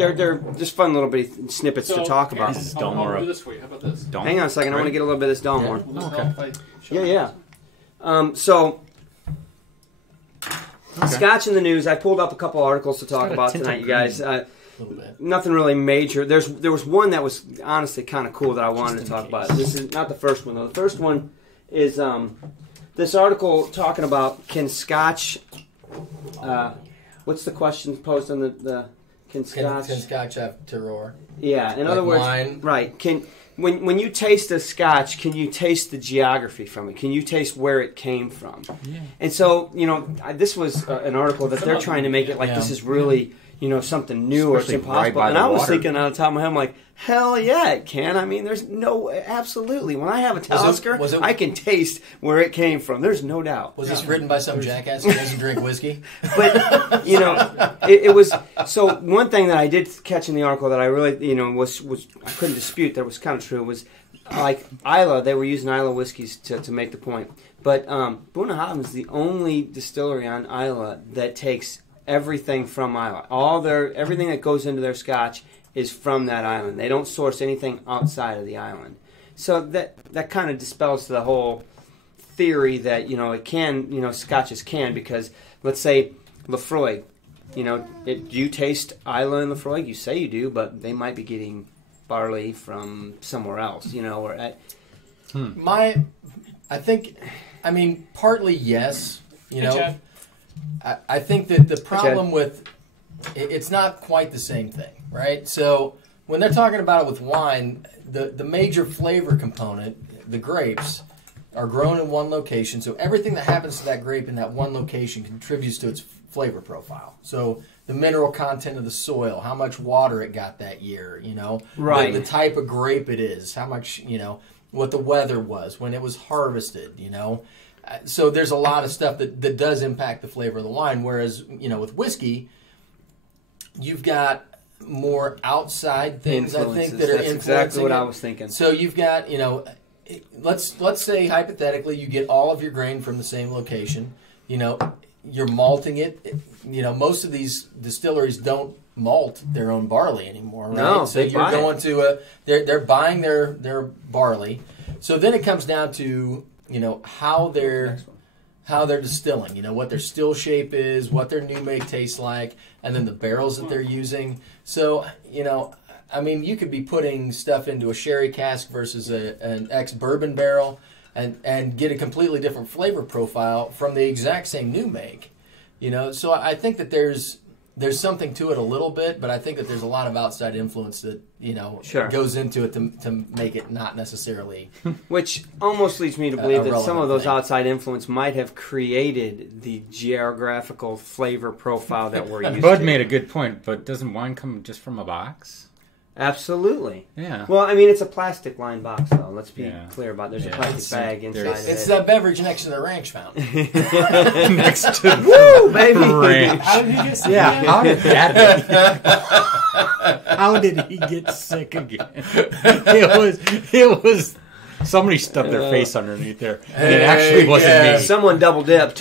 fun little bitty snippets to talk about. This is I'll Dalmore. do this for you. How about this? Don't- Hang on a second. I want to Ready? get a little bit of this Dalmore. Will this Okay. help if I show Yeah, you yeah. this? So, Scotch in the news. I pulled up a couple articles to talk got a about tint of tonight, you guys. A little bit. Nothing really major. There was one that was honestly kind of cool that I wanted to talk about. This is not the first one though. The first one is this article talking about can Scotch. What's the question posed on the can Scotch? Can Scotch have terroir? Yeah. In Like other words, wine? right? When you taste a Scotch, can you taste the geography from it? Can you taste where it came from? Yeah. And so, this was an article that they're trying to make it like this is really, something new or it's Especially impossible. right by And the I was water. thinking on the top of my head, I'm like, hell yeah, it can. I mean, there's absolutely. When I have a Talisker, was it- I can taste where it came from. There's no doubt. Was this written by some jackass who doesn't drink whiskey? But it was so. One thing that I did catch in the article that I really was I couldn't dispute that was kind of true was like Isla. They were using Isla whiskeys to make the point. But Bunnahabhain is the only distillery on Isla that takes everything from Isla. Everything that goes into their Scotch is from that island. They don't source anything outside of the island. So that kind of dispels the whole theory that it can Scotches can, because let's say Lefroy, do you taste Isla and Lefroy? You say you do, but they might be getting barley from somewhere else, or at. I mean, partly yes. Hey, Chad. I think that the problem with it's not quite the same thing, right? So when they're talking about it with wine, the major flavor component, the grapes, are grown in one location. So everything that happens to that grape in that one location contributes to its flavor profile. So the mineral content of the soil, how much water it got that year, Right. the type of grape it is, how much, what the weather was, when it was harvested, So there's a lot of stuff that does impact the flavor of the wine. Whereas, with whiskey, you've got more outside things, I think, that are That's influencing exactly what it. I was thinking. So you've got, let's say hypothetically you get all of your grain from the same location. You're malting it. Most of these distilleries don't malt their own barley anymore, right? No, so you're going to they're buying their barley. So then it comes down to how they're distilling, what their still shape is, what their new make tastes like, and then the barrels that they're using. So you could be putting stuff into a sherry cask versus an ex-bourbon barrel and get a completely different flavor profile from the exact same new make. So I think that there's something to it a little bit, but I think that there's a lot of outside influence that, goes into it to make it not necessarily... Which almost leads me to believe that some of those outside influence might have created the geographical flavor profile that we're used to. Bud made a good point, but doesn't wine come just from a box? Absolutely. Yeah. Well, it's a plastic lined box, though. Let's be clear about it. There's a plastic bag inside of it. It's that beverage next to the ranch fountain. Next to the Woo, baby! ranch. How did he get sick? Yeah, how did that How did he get sick again? It was somebody stuffed their face underneath there. And it actually wasn't me. Someone double dipped.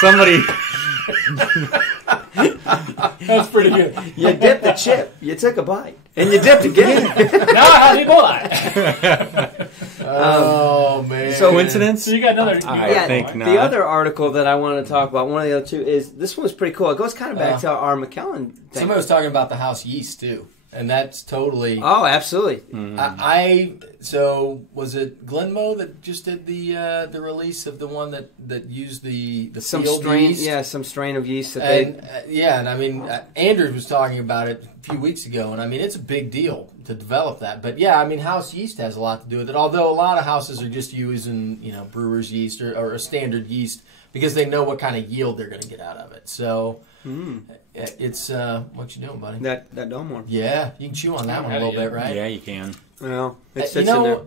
Somebody... That's pretty good. You dipped the chip. You took a bite. And you dipped again. Now I have Ebola. Oh, man. So coincidence? So you got another... I think not. The other article that I want to talk about, one of the other two, is this one's pretty cool. It goes kind of back to our Macallan thing. Somebody was talking about the house yeast, too. And that's totally... Oh, absolutely. So was it Glenmoe that just did the release of the one that used the some field strain, yeast? yeah, some strain of yeast that Andrew was talking about it a few weeks ago, and it's a big deal to develop that. But house yeast has a lot to do with it. Although a lot of houses are just using brewer's yeast or a standard yeast because they know what kind of yield they're going to get out of it. So. It's what you doing, buddy? That Dalmore. Yeah, you can chew on that one a little bit, right? Yeah, you can. Well, it sits in there.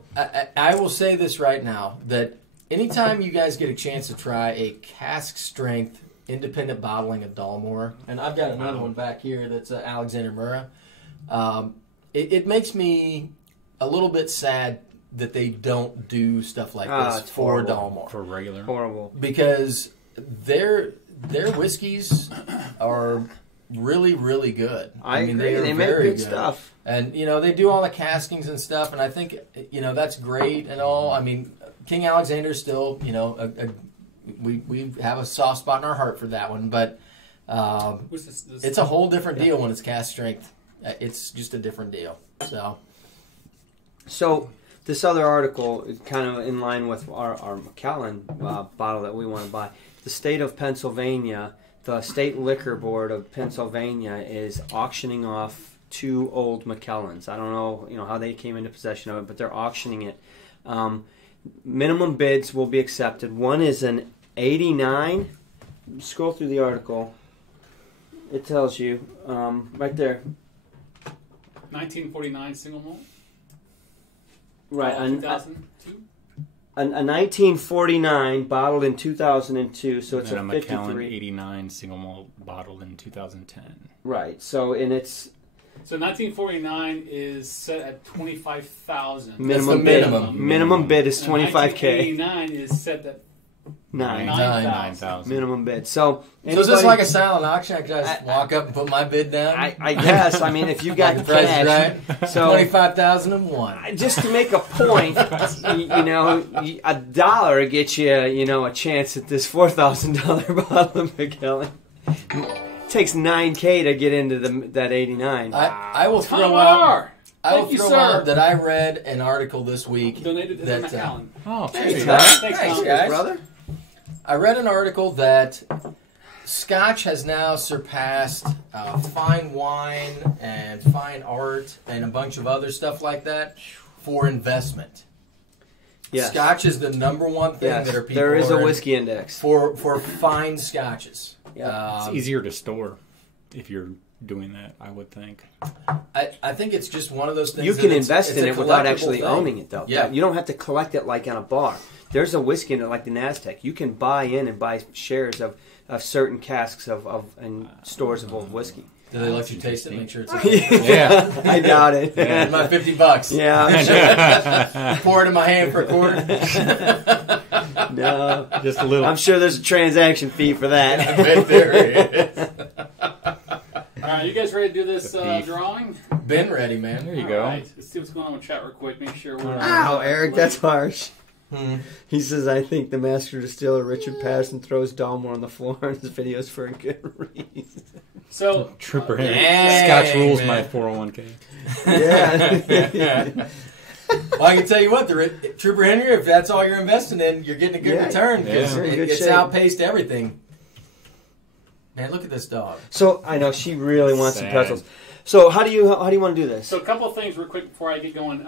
I will say this right now, that anytime you guys get a chance to try a cask strength independent bottling of Dalmore, and I've got another one back here that's Alexander Murrah, it makes me a little bit sad that they don't do stuff like this for Dalmore. For regular. Horrible. Because their whiskeys are really, really good. I agree. They make good stuff. And, they do all the caskings and stuff, and I think, that's great and all. King Alexander's still, we have a soft spot in our heart for that one, but it's a whole different deal when it's cask strength. It's just a different deal. So this other article is kind of in line with our Macallan bottle that we want to buy. The state of Pennsylvania, the State Liquor Board of Pennsylvania is auctioning off 2 old Macallans. I don't know, how they came into possession of it, but they're auctioning it. Minimum bids will be accepted. One is an 89. Scroll through the article. It tells you right there. 1949 single malt. Right. 2002. A 1949 bottled in 2002, so it's and a Macallan 53. 89 single malt bottled in 2010. Right. So it's. So 1949 is set at 25,000. Minimum bid. Minimum bid is 25K. 1989 is set at 9,000. Minimum bid. So is this like a silent auction? I can just walk up and put my bid down? I guess. If you got the price cash, right, so 25,001. Just to make a point, $1 gets you, a chance at this $4,000 bottle of Macallan. It takes $9K to get into that 89. I will throw out. That I read an article this week. Donated to the Macallan. Thanks, guys. Brother. I read an article that Scotch has now surpassed fine wine and fine art and a bunch of other stuff like that for investment. Yes. Scotch is the number one thing that are people. There is a whiskey index for fine scotches. It's easier to store if you're doing that, I would think. I think it's just one of those things. You can invest in it without actually owning it, though. Yeah. You don't have to collect it like on a bar. There's a whiskey in it like the NASDAQ. You can buy in and buy shares of certain casks and stores of old whiskey. Do they let you taste it? Make sure it's okay. Yeah. I doubt it. Yeah. My $50. Yeah. I'm sure. Pour it in my hand for a quarter. No. Just a little. I'm sure there's a transaction fee for that. I bet there is. right, you guys ready to do this drawing? Been ready, man. There you All go. right, let's see what's going on with chat real quick. Make sure we're. Ow, Eric, that's harsh. Hmm. He says, I think the master distiller Richard Patterson throws Dalmore on the floor in his videos for a good reason. So, Trooper Henry. dang, Scotch rules man. my 401k. Yeah. Well, I can tell you what, Trooper Henry, if that's all you're investing in, you're getting a good return because You're in good it's shape. outpaced everything. Man, look at this dog. So I know she really wants some Sad. pretzels. So how do you want to do this? So a couple of things real quick before I get going.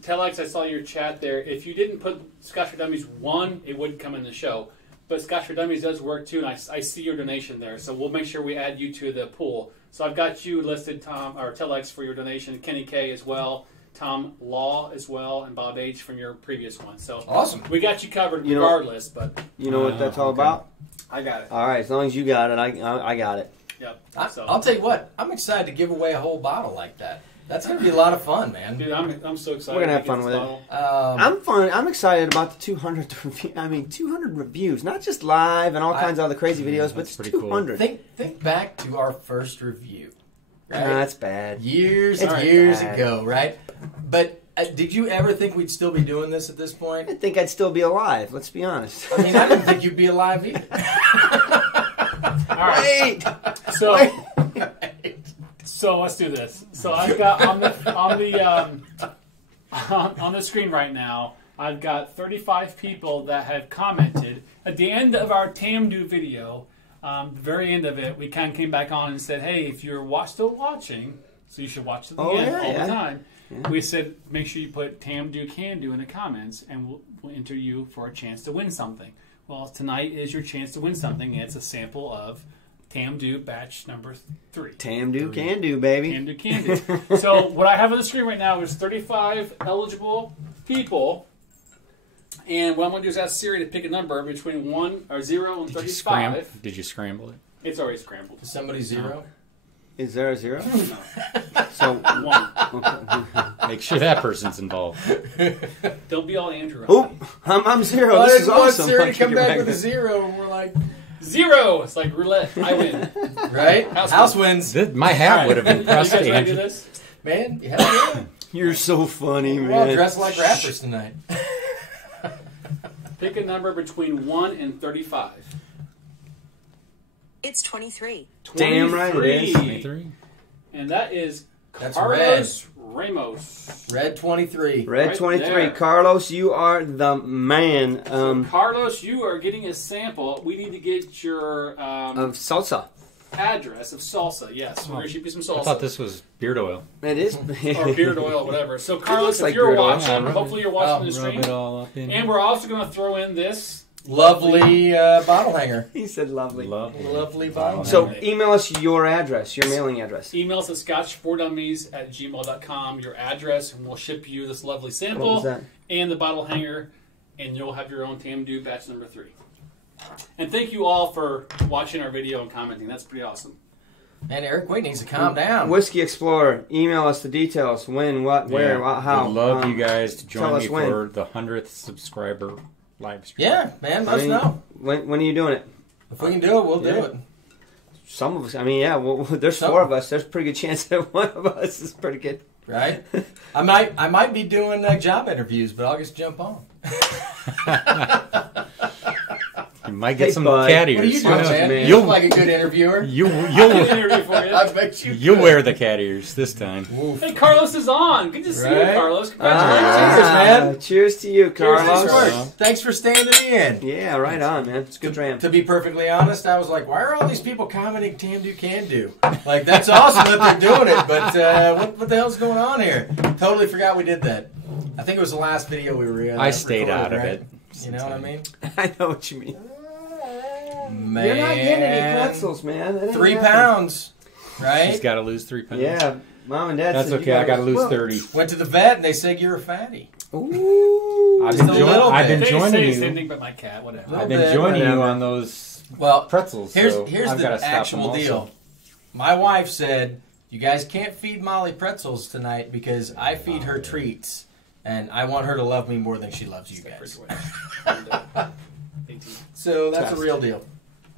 Telex, I saw your chat there. If you didn't put Scotch for Dummies 1, it wouldn't come in the show. But Scotch for Dummies does work too, and I see your donation there. So we'll make sure we add you to the pool. So I've got you listed, Tom, or Telex, for your donation, Kenny K as well, Tom Law as well, and Bob H from your previous one. So Awesome. we got you covered You know- regardless, but You know what that's all Okay. about? I got it. All right, as long as you got it, I got it. Yep. So, I'll tell you what, I'm excited to give away a whole bottle like that. That's going to be a lot of fun, man. dude, I'm so excited. We're gonna have to get fun this with it. bottle. I'm excited about the 200 200 reviews, not just live and all kinds of other crazy videos, but that's it's pretty cool. 200. Think back to our first review. Right? Nah, that's bad. Years It's and years bad. ago, right? But did you ever think we'd still be doing this at this I point? didn't think I'd still be alive. Let's be honest. I mean, I didn't think you'd be alive either. All right. Wait. So, so let's do this. So I've got on the screen right now, I've got 35 people that have commented. At the end of our Tamdhu video, the very end of it, we kind of came back on and said, hey, if you're still watching, so you should watch to the end all the time. Yeah. We said, make sure you put Tamdhu Can Do in the comments, and we'll enter you for a chance to win something. Well, tonight is your chance to win something, and it's a sample of Tamdhu batch number 3. Tamdhu can do, baby. Tamdhu Can Do. So what I have on the screen right now is 35 eligible people, and what I'm going to do is ask Siri to pick a number between 0 and 35. Did you scramble it? It's already scrambled. Is somebody zero? Is there a 0? No. So 1. Make sure that person's involved. Don't be all Andrew. oh, I'm 0. Well, I This is didn't want awesome. Siri I'll to come kick it back back with a then. 0, and we're like, 0. It's like roulette. I win. right? House House wins. My hat would have been You pressed guys to ready to do Andrew. this? Man, yeah. You're so funny, We're all man. dressed like rappers tonight. Pick a number between 1 and 35. It's 23. Damn right it is. 23. And that is That's Carlos Ramos. Red 23. Red Right 23. there. Carlos, you are the man Carlos, you are getting a sample. We need to get your of salsa. address of salsa. Yes, we're going to ship you some salsa. I thought this was beard oil. It is. or beard oil, whatever. So, Carlos, if like you're beard oil. watching, hopefully you're watching the Rub stream. it all up in. And we're also going to throw in this. Lovely bottle hanger. He said lovely. Lovely bottle So hanger. email us your address, your mailing address. Email us at scotch4dummies@gmail.com, your address, and we'll ship you this lovely sample What was that? and the bottle hanger, and you'll have your own Tamdhu batch number 3. And thank you all for watching our video and commenting. That's pretty awesome. And Eric Wade needs to calm down. Whiskey Explorer. Email us the details. When, what, where, Yeah. how. Would love you guys to tell join us me when. for the 100th subscriber live stream. Yeah, man, let us know. When are you doing it? If we can do it, we'll Yeah. do it. Some of us. I mean, yeah. Well, there's Some. 4 of us. There's a pretty good chance that one of us is pretty good. Right? I might be doing job interviews, but I'll just jump on. You might get Hey, some bud. cat ears. What are you Who doing, knows? man? man. You look like a good interviewer. You'll Interview for you. I bet you. you wear the cat ears this time. Oof. Hey, Carlos is on. Good to see you, Right? Carlos. Congratulations. Cheers, man. Cheers to you, Cheers, Carlos. thanks, Thanks for staying to the end. Yeah, right on, man. It's a good dram. To be perfectly honest, I was like, why are all these people commenting Tamdhu Can Do? Like, that's awesome that they're doing it, but what the hell's going on here? Totally forgot we did that. I think it was the last video we were I stayed out of right? it. You know what I mean? I know what you mean. Man. You're not getting any pretzels, man. That ain't 3 happening. pounds, right? She's got to lose 3 pounds. Yeah, Mom and Dad That's said okay. I got to lose Well, 30. Went to the vet and they said you're a fatty. Ooh. I've Just been, a little I've been bit. They say joining the same you. thing about my cat. Whatever. I've bit, been joining you whatever. on those Well, pretzels. here's so the I've gotta stop them actual also. deal. My wife said, you guys can't feed Molly pretzels tonight because I feed her treats. And I want her to love me more than she loves you guys. And, 18. So that's Test. a real deal.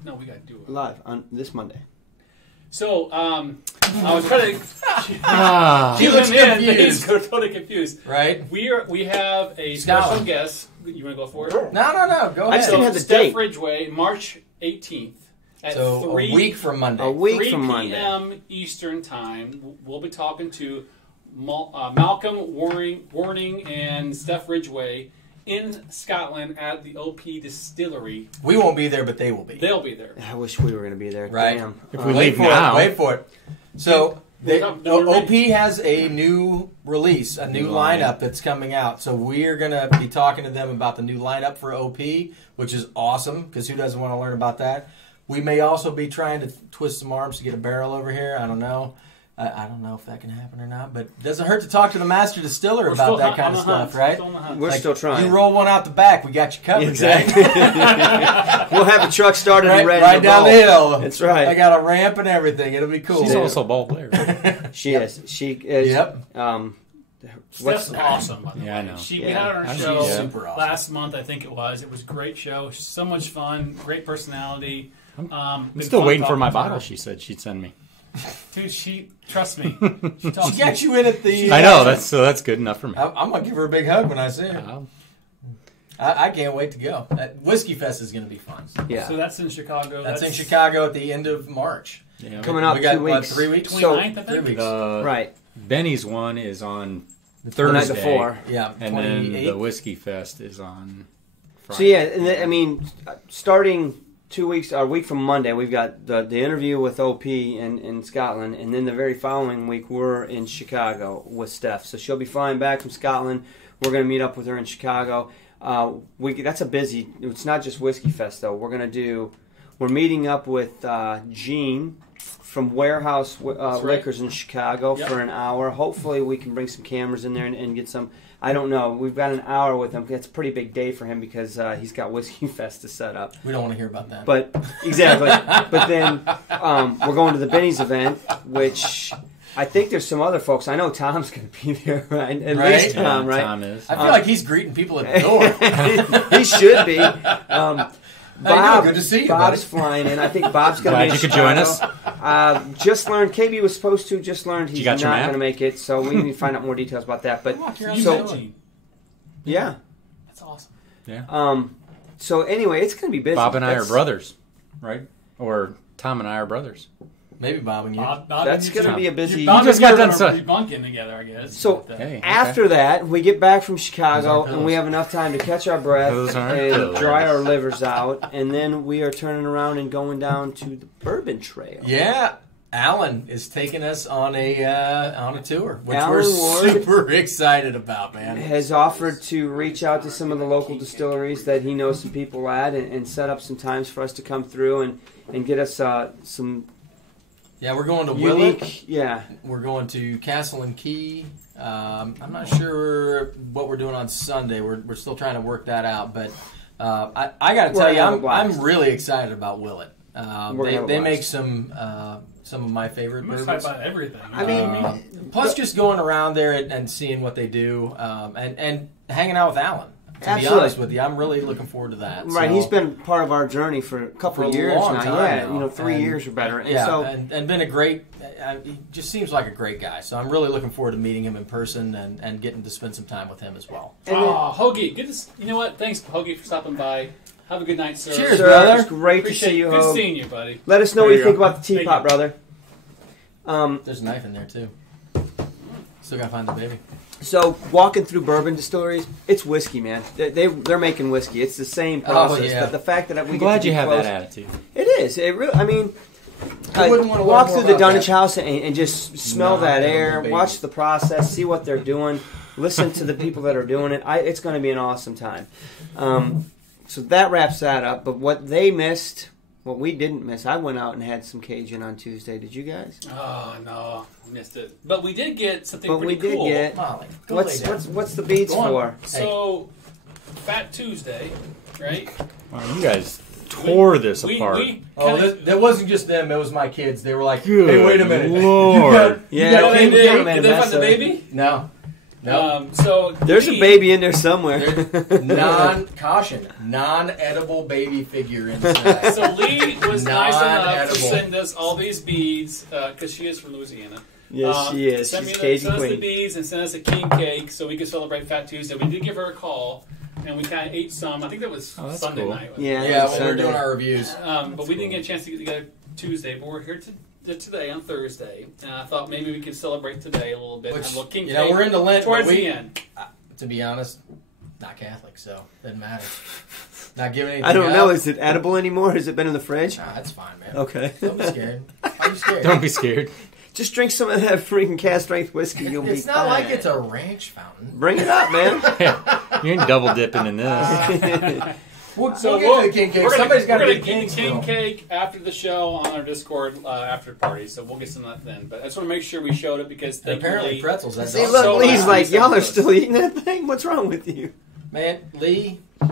No, we got to do it. Live on this Monday. So, I was trying to He looks confused. He's totally confused. Right? We have a Scotland. special guest. You want to go for it? No. Go I just ahead. didn't have the Steph date. Ridgway, March 18th at So 3 a week from Monday. A week 3 from Monday. p.m. Eastern Time. We'll be talking to Malcolm Warning and Steph Ridgway in Scotland at the OP Distillery. We won't be there, but they will be. They'll be there. I wish we were going to be there. Right. Damn. If we Wait leave for now. it. Wait for it. So We're OP has a new release, a new lineup that's coming out. So we're going to be talking to them about the new lineup for OP, which is awesome because who doesn't want to learn about that? We may also be trying to twist some arms to get a barrel over here. I don't know. I don't know if that can happen or not, but it doesn't hurt to talk to the master distiller about that kind of stuff, right? We're still trying. You roll one out the back, we got you covered. Exactly. We'll have the truck started and ready right to down roll. the hill. That's right. I got a ramp and everything. It'll be cool. She's also a ball player. Right? She is. She is. Yep. Steph's awesome, by the way. Yeah, I know. We Yeah. had her on our She's show super awesome. last month, I think it was. It was a great show. So much fun. Great personality. I'm been still fun waiting for my talking to bottle. her. She said she'd send me. Dude, trust me. She talks She got you in at the. I know that's good enough for me. I'm gonna give her a big hug when I see her. I can't wait to go. That Whiskey Fest is gonna be fun. Yeah. So that's in Chicago. That's in Chicago at the end of March. Yeah, Coming up We got 2 weeks. what, 3 weeks? 29th, I 3 think. weeks. Right. Benny's one is on The night Thursday, before. Yeah, and then 28th. the Whiskey Fest is on Friday. So yeah, and I mean, starting 2 weeks, or a week from Monday, we've got the interview with OP in Scotland, and then the very following week we're in Chicago with Steph. So she'll be flying back from Scotland. We're going to meet up with her in Chicago. That's a busy. It's not just Whiskey Fest though. We're meeting up with Gene from Warehouse Liquors in Chicago for an hour. Hopefully we can bring some cameras in there and get some. I don't know. We've got an hour with him. It's a pretty big day for him because he's got Whiskey Fest to set up. We don't want to hear about that. But exactly. But then we're going to the Benny's event, which I think there's some other folks. I know Tom's going to be there, right? At least Tom, right? Tom is. I feel like he's greeting people at the door. He should be. Bob, good to see you, Bob's buddy. flying in. I think Bob's going to be Glad in you could join Chicago. Just learned. KB was supposed to. Just learned he's not got your map? going to make it. So we need to find out more details about that. But You so met Gene. yeah. That's awesome. Yeah. So anyway, it's going to be busy. Bob and I are That's- brothers, right? Or Tom and I are brothers. Maybe Bob and you. Bob That's going to be a busy. Bob just and you got are done gonna so- be bunking together, I guess. So But, Hey. after that, we get back from Chicago Those aren't and we have enough time to catch our breath Those aren't and pills. dry our livers out, and then we are turning around and going down to the Bourbon Trail. Yeah, Alan is taking us on a tour, which Alan we're Ward super excited about, man. Has offered to reach out to some of the local distilleries that he knows some people at and set up some times for us to come through and get us some Yeah, we're going to Willett. unique. Yeah. We're going to Castle and Key. I'm not sure what we're doing on Sunday. We're still trying to work that out. But I got to We're tell you, gonna have a blast. I'm really excited about Willett. We're gonna have a They blast. make some of my favorite I'm excited bourbons. about everything. I mean, Plus, just going around there and seeing what they do, and hanging out with Alan. To Absolutely. be honest with you, I'm really looking forward to that. right, So- he's been part of our journey for a couple For a of years long now. time now. 3 And- years or better. And Yeah, so and been a great. He just seems like a great guy. So I'm really looking forward to meeting him in person and getting to spend some time with him as well. and then- Hoagie, good to, you know what? Thanks, Hoagie, for stopping by. Have a good night, sir. Cheers, sir, brother. it's great Appreciate to see you, Good Hope. seeing you, buddy. Let us know There what you you think go. about the Teapot, Thank you. brother. There's a knife in there too. Still gotta find the baby. So walking through bourbon distilleries, it's whiskey, man. They're making whiskey. It's the same process. yeah. The fact that we I'm get glad to be you have close, that attitude. It is. It really. I mean, Who wouldn't wanna learn walk more through the about Dunnage that? house and just smell Nah, that yeah, air, baby. watch the process, see what they're doing, listen to the people that are doing it. It's going to be an awesome time. So that wraps that up. But what they missed, what we didn't miss, I went out and had some Cajun on Tuesday. Did you guys? Oh, no. Missed it. But we did get something But pretty we did cool. get. Molly, go What's lay down. what's the beats Go on. for? So, Fat Tuesday, right? Wow, you guys tore this apart. Oh, that wasn't just them. It was my kids. They were like, Good "Hey, wait a minute, Lord. You Yeah, got okay, baby? we got 'em in Did a they mess find the of it. baby? No, No. So There's a baby in there somewhere. Non-edible baby figure inside. So Lee was nice enough to send us all these beads because she is from Louisiana. Yes, she is. Send She's us Cajun the Queen. beads and send us a king cake so we could celebrate Fat Tuesday. We did give her a call, and we kind of ate some. I think that was Sunday cool. night. Yeah, when we were doing our reviews. But we didn't get a chance to get together Tuesday, but we're here today on Thursday, and I thought maybe we could celebrate today a little bit. Which, have a little king cake we're into Lent towards the end. To be honest, not Catholic, so doesn't matter. Not giving anything I don't know. up. Is it edible anymore? Has it been in the fridge? Nah, that's fine, man. Okay. Don't be scared. Are you scared? Don't be scared. Just drink some of that freaking cast strength whiskey. You'll be It's not fine. like it's a ranch fountain. Bring it up, man. You ain't double dipping in this. We'll get to the king cake. Somebody's got to get the king cake after the show on our Discord after party, so we'll get some of that then. But I just want to make sure we showed it because apparently pretzels. That's See, awesome. look, So Lee's nice. like, y'all are still eating that thing? What's wrong with you? Man, Lee, I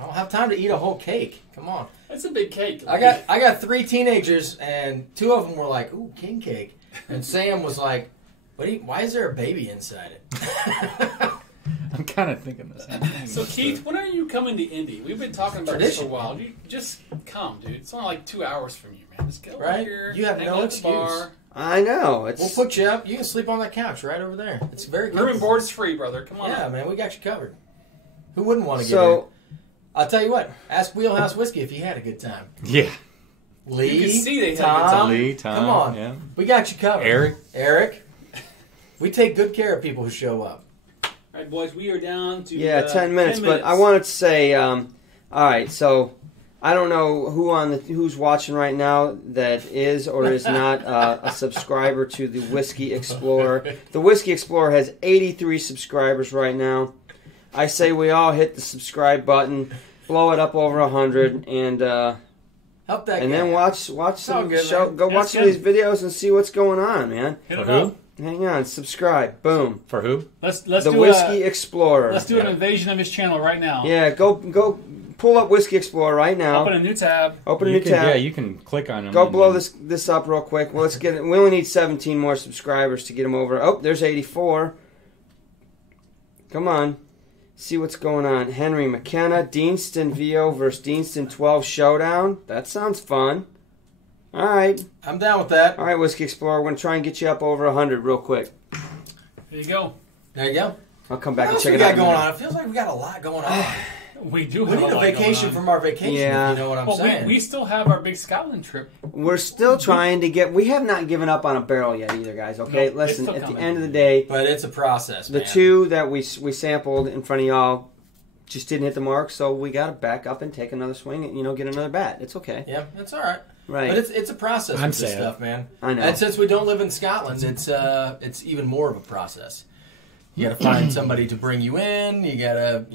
don't have time to eat a whole cake. Come on. That's a big cake. I got 3 teenagers, and 2 of them were like, "Ooh, king cake," and Sam was like, "Why is there a baby inside it?" I'm kind of thinking the same thing. So Keith, when are you coming to Indy? We've been talking about this for a while. You just come, dude. It's only like 2 hours from you, man. Just go Right? here. You have hang no out at the excuse. bar. I know. We'll It's put you up. You can sleep on that couch right over there. It's very Room comfortable. and board's free, brother. Come on. Yeah, man, we got you covered. Who wouldn't want to get so. in? I'll tell you what. Ask Wheelhouse Whiskey if you had a good time. Yeah. Lee, You can see they had a good Tom, time. Lee, Tom, come on. yeah. We got you covered. Eric. We take good care of people who show up. All right, boys, we are down to 10 minutes. But I wanted to say, all right, so I don't know who's watching right now that is or is not a subscriber to the Whiskey Explorer. The Whiskey Explorer has 83 subscribers right now. I say we all hit the subscribe button, blow it up over 100, and Help that and guy. then watch all some good, show. man. Go watch some of these videos and see what's going on, man. Hit For it who? up. Hang on, subscribe, boom. For who? Let's The do Whiskey Explorer. Let's do an invasion of his channel right now. Yeah, go pull up Whiskey Explorer right now. Open a new tab. Open a You new can, tab. yeah, you can click on them. Go and blow then- this up real quick. Well, let's get it. We only need 17 more subscribers to get them over. Oh, there's 84. Come on. See what's going on. Henry McKenna, Deanston VO versus Deanston 12 Showdown. That sounds fun. All right. I'm down with that. All right, Whiskey Explorer. We're going to try and get you up over 100 real quick. There you go. There you go. I'll come back What and else check we it got out. in a going minute. on? It feels like we got a lot going on. We do We have need a lot going vacation on. from our vacation, Yeah. if you know what I'm Well, saying. we still have our big Scotland trip. We're still trying to get... We have not given up on a barrel yet either, guys. Okay? Nope, it's Listen, still at the coming. end of the day... But it's a process, The man. 2 that we sampled in front of y'all just didn't hit the mark, so we got to back up and take another swing and get another bat. It's okay. Yeah, that's all right. Right. But it's a process I'm with this sad. stuff, man. I know. And since we don't live in Scotland, it's even more of a process. You got to find somebody to bring you in. You got to,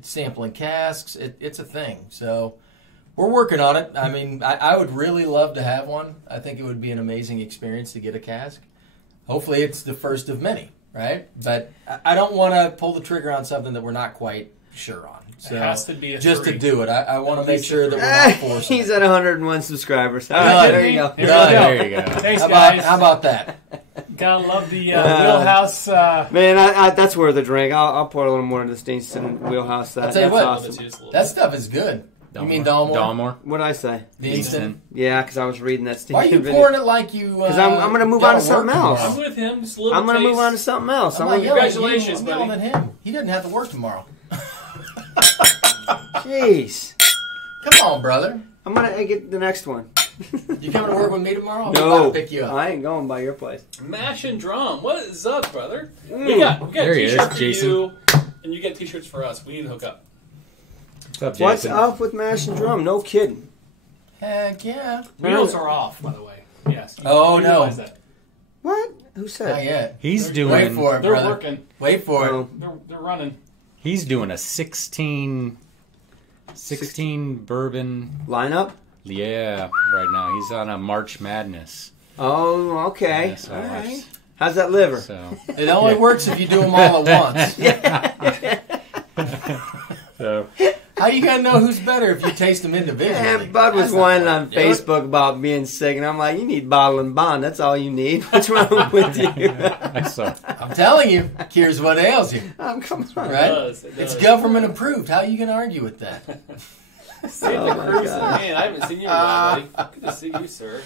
sampling casks. It's a thing. So we're working on it. I mean, I would really love to have one. I think it would be an amazing experience to get a cask. Hopefully it's the first of many, right? But I don't want to pull the trigger on something that we're not quite sure on. So It has to be a just three. to do it. I want to At make least sure a that three. we're not forcing He's it. at 101 subscribers. All Done. right, there you go. Here we Done. go. There you go. Thanks, How guys. about that? Gotta love the wheelhouse. Man, I that's worth a drink. I'll pour a little more into the Deanston Wheelhouse. I'll tell you what. Awesome. That stuff is good. You mean Dalmore? Dalmore. What'd I say? Deanston. Yeah, because I was reading that Why are you video. pouring it like you? Because I'm going to move on to something else. I'm with him. Just a little I'm going to taste. move on to something else. I'm I'm not gonna, yelling at you, Congratulations, I'm yelling buddy. at him. He doesn't have to work tomorrow. jeez. Come on, brother. I'm going to get the next one. You coming to work with me tomorrow? I'm No, about to pick you up. I ain't going by your place. Mash and Drum. What is up, brother? Mm. We got a There he is, t-shirt for Jason. you, and you get t-shirts for us. We need to hook up. What's up, What's Jason? up with Mash and Drum? No kidding. Heck yeah. Wheels are off, by the way. Yes. Oh, you no. realize that. What? Who Not said? yet. He's Wait doing. Wait for it, They're brother. working. Wait for Oh. it. They're running. He's doing a 16 bourbon. Lineup? Yeah, right now he's on a March Madness. Oh, okay. Yes, All I right. watched. How's that liver? So, It only works if you do them all at once. so How you gonna know who's better if you taste them individually? And Bud was whining on Facebook about being sick, and I'm like, you need bottle and bond. That's all you need. What's wrong with you? I'm telling you, cures what ails you. Come on. Right? It does. It's government approved. How are you gonna argue with that? Santa Cruz, man, I haven't seen you in a while, buddy. Good to see you, sir.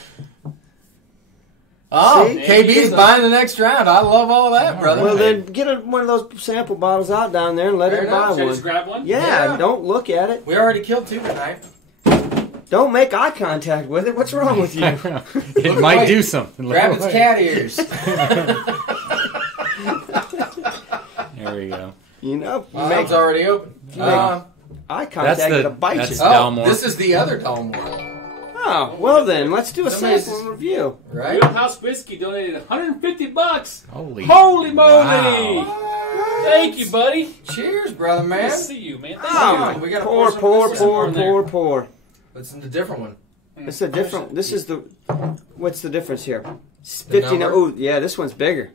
Oh, See? KB's buying the next round. I love all that, brother. Well, then get one of those sample bottles out down there and let Fair it buy enough. Should I one. just grab one? Yeah, don't look at it. We already killed 2 tonight. Don't make eye contact with it. What's wrong with you? It might do something. Grab its cat ears. There we go. You know, Mine's already open. eye contact, it'll bite you. that's Oh, Dalmore. this is the other Dalmore. Oh, well then, let's do a Somebody's- sample review. Right? Wheelhouse Whiskey donated $150. Holy Holy moly! wow. Thank you, buddy. Cheers, brother, Good man. to see you, man. Thank Oh, you. We gotta pour, some- pour, some more pour, in there. pour, pour. What's in the different one? It's a different. This is the. What's the difference here? 50. number? Oh, yeah, this one's bigger,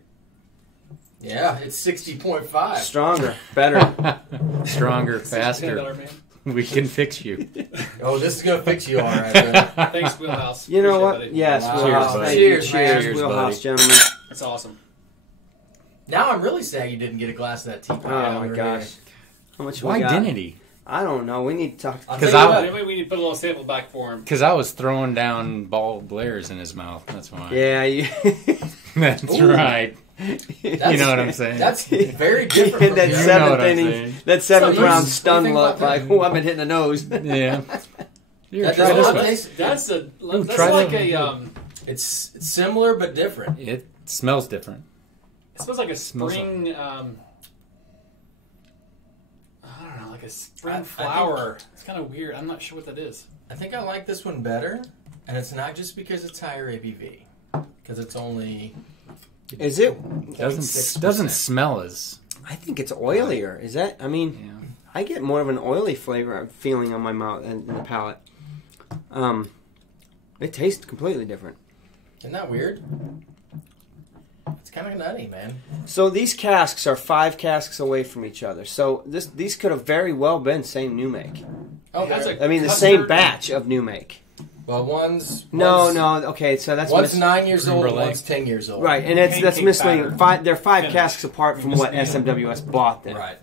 Yeah, it's 60.5. stronger, better. Stronger, $10, faster. man. We can fix you. Oh, this is gonna fix you all right, brother. Thanks, Wheelhouse. You know Appreciate what? it, buddy. Yes, Wow. Wheelhouse. Cheers, Thank buddy. you. Cheers, man. Cheers, Wheelhouse, buddy. gentlemen. That's awesome. Now I'm really sad you didn't get a glass of that Teapot. Oh my over gosh, here. how much? Why we got? didn't he? I don't know. We need to talk. I'll 'Cause tell you I- what, Maybe we need to put a little sample back for him. Because I was throwing down ball blares in his mouth. That's why. Yeah, you. That's Ooh. right. that's- You know what I'm saying? That's very different from that the You know other. what seventh I'm inning, saying. that seventh So, round what do stun you think look about like, that? oh, I've been hitting the nose. Yeah. Here, That try does this not one. taste. That's try like that. a It's similar but different. It smells different. it smells like a Smells spring I don't know, like a spring I think- flower. It's kind of weird. I'm not sure what that is. I think I like this one better, and it's not just because it's higher ABV, because it's only. Is it? Doesn't 0.6%. smell as. I think it's oilier. Is that? I mean, Yeah. I get more of an oily flavor feeling on my mouth and the palate. It tastes completely different. Isn't that weird? It's kind of nutty, man. So these casks are 5 casks away from each other. So these could have very well been same new make. Oh, That's that's a- I mean, the Custard. same batch of new make. well, one's No. Okay, so that's One's mis- 9 years old, Timberlake. one's 10 years old. right, and that's Pancake misleading. batter. They're 5 Finish. casks apart from what SMWS bought. Then Right.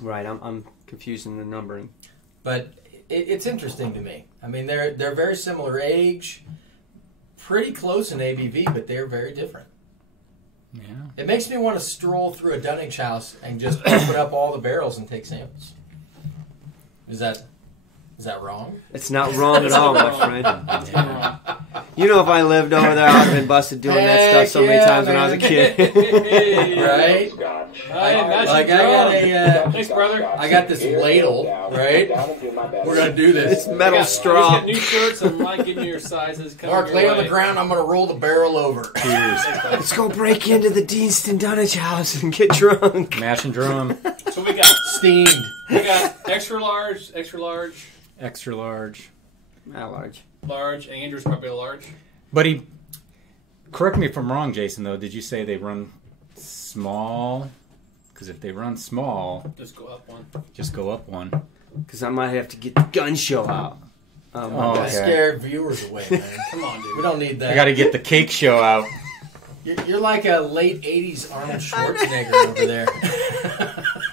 right. I'm confusing the numbering. But it's interesting to me. I mean, they're very similar age, pretty close in ABV, but they're very different. Yeah. It makes me want to stroll through a Dunnage house and just open up all the barrels and take samples. Is that wrong? It's not wrong at all, my friend. It's going wrong. You know, if I lived over there, I'd have been busted doing that stuff so many Heck times when I was a yeah, kid. Right? Hey, that's Like, a I got drum. a, Thanks, brother. I got this ladle, right? We're gonna do this. This metal Just straw. get new shirts and like give me your sizes. Come Mark, your lay on way. the ground. I'm gonna roll the barrel over. Cheers. Let's go break into the Deanston Dunnage house and get drunk. Mash and drum. So we got Steamed. extra large, Extra large. Not large. large, and Andrew's probably a large. But he. Correct me if I'm wrong, Jason, though. Did you say they run small? Because if they run small, Just go up one. just go up one. Because I might have to get the gun show out. Oh, Don't okay. scare viewers away, man. Come on, We dude. don't need that. I got to get the cake show out. You're like a late 80s Arnold Schwarzenegger over there.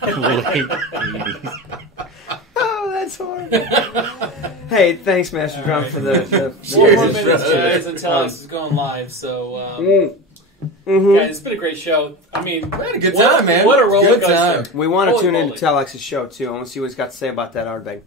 Late 80s. Oh, that's horrible. Hey, thanks, Master Drum, for the Four more Cheers, minutes, brother. guys, until this is going live. So, Mhm. guys, it's been a great show. I mean, We had a good what- time, man. What a roller Good coaster. time. We want to Holy tune in moly. to Telex's show, too. I want to see what he's got to say about that Ardbeg.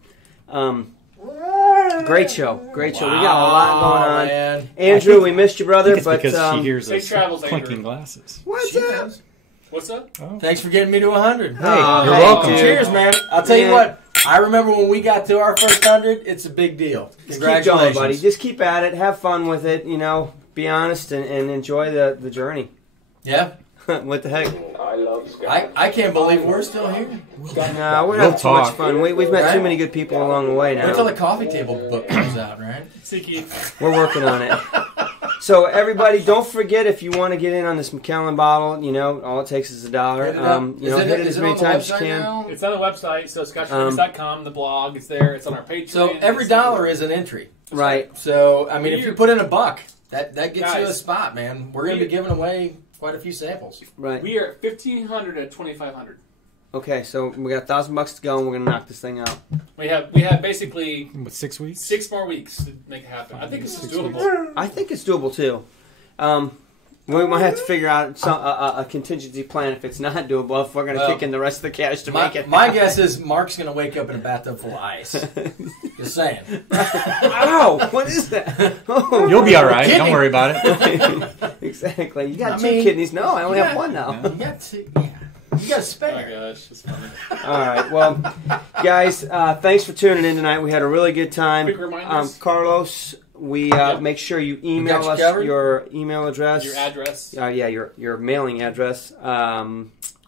Great show. Great show. We got a lot going on. Man. Andrew, we missed you, I brother, think it's but... because she hears safe us travels, clinking Andrew. glasses. What's She up? does. What's up? Thanks for getting me to 100. Hey, you're hey, welcome. dude. Cheers, man. I'll tell you Man. what. I remember when we got to our first 100. It's a big deal. Just Congratulations, keep going, buddy. Just keep at it. Have fun with it. You know, be honest and enjoy the journey. Yeah. What the heck? I can't believe we're still here. No, we're We'll having too much talk. fun. We've met too Right? many good people along the way Wait till now. the coffee table book comes out, right? See, Keith. We're working on it. So everybody, don't forget if you want to get in on this Macallan bottle. You know, all it takes is $1. Hit it as many times as you can. Now? It's on the website, so ScotchDummies.com, the blog. It's there. It's on our Patreon. So every dollar is an entry. Right. So I mean, if you put in $1, that gets you a spot, man. We're going to be giving away quite a few samples. Right. We are at 1,500 at 2,500. Okay, so we got $1,000 to go, and we're gonna knock this thing out. We have basically 6 weeks. 6 more weeks to make it happen. I think it's doable. I think it's doable too. We might have to figure out a contingency plan if it's not doable. If we're gonna kick in the rest of the cash to make it. My guess is Mark's gonna wake up in a bathtub full of ice. Just saying. Ow! What is that? Oh. You'll be all right. Don't worry about it. Exactly. You got two kidneys? No, I only have one now. You got two. Yeah. You got a spare. Oh my gosh, it's funny. All right, well, guys, thanks for tuning in tonight. We had a really good time. Quick reminders. Carlos, make sure you email us your email address, your address. Your mailing address.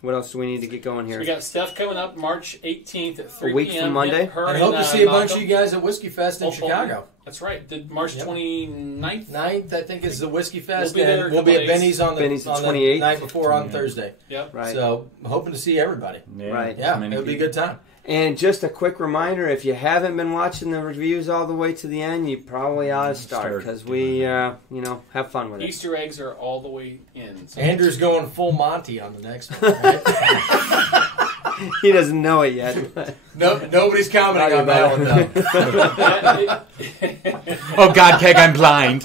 What else do we need to get going here? So we got stuff coming up March 18th at 3 a week p.m. from Monday. I hope to see a bunch of you guys at Whiskey Fest in Chicago. That's right. March 29th? 9th, I think, is the Whiskey Fest. We'll be at Benny's on the 28th. night before on Thursday. Yep. Right. So I'm hoping to see everybody. Yeah. Right. Yeah, it'll be a good time. And just a quick reminder, if you haven't been watching the reviews all the way to the end, you probably ought to start because we, have fun with it. Easter eggs are all the way in. So. Andrew's going full Monty on the next one. Right? He doesn't know it yet. Nobody's commenting on that one, though. Oh, God, Peg, I'm blind.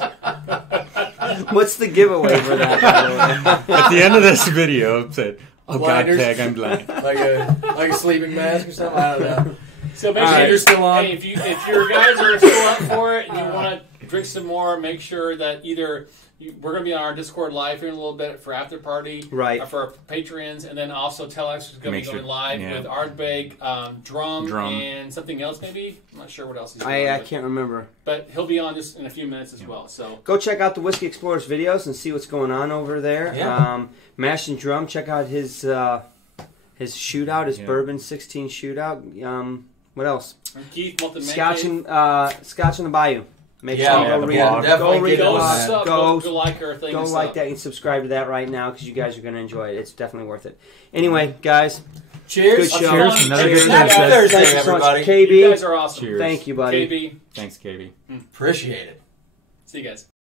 What's the giveaway for that, by the way? At the end of this video, it said, "Oh, Blinders. God, Peg, I'm blind." like a sleeping mask or something. I don't know. So make sure you're still on. Hey, if your guys are still up for it and you want to drink some more, make sure that either we're going to be on our Discord live here in a little bit for after party, right? For our patrons, and then also Telex is going to be going live with Ardbeg, Drum, and something else maybe. I'm not sure what else he's doing. I can't remember, but he'll be on just in a few minutes as well. So go check out the Whiskey Explorers videos and see what's going on over there. Yeah. Mash and Drum, check out his shootout, his bourbon 16 shootout. What else? And Keith, Scotch in the Bayou. Make sure go you read it. Go read it. Go like our thing. Go like that and subscribe to that right now because you guys are going to enjoy it. It's definitely worth it. Anyway, guys. Cheers. Good show. Cheers. Another good Happy Thursday, Thank you so much, everybody. KB. You guys are awesome. Cheers. Thank you, buddy. KB. Thanks, KB. Appreciate it. See you guys.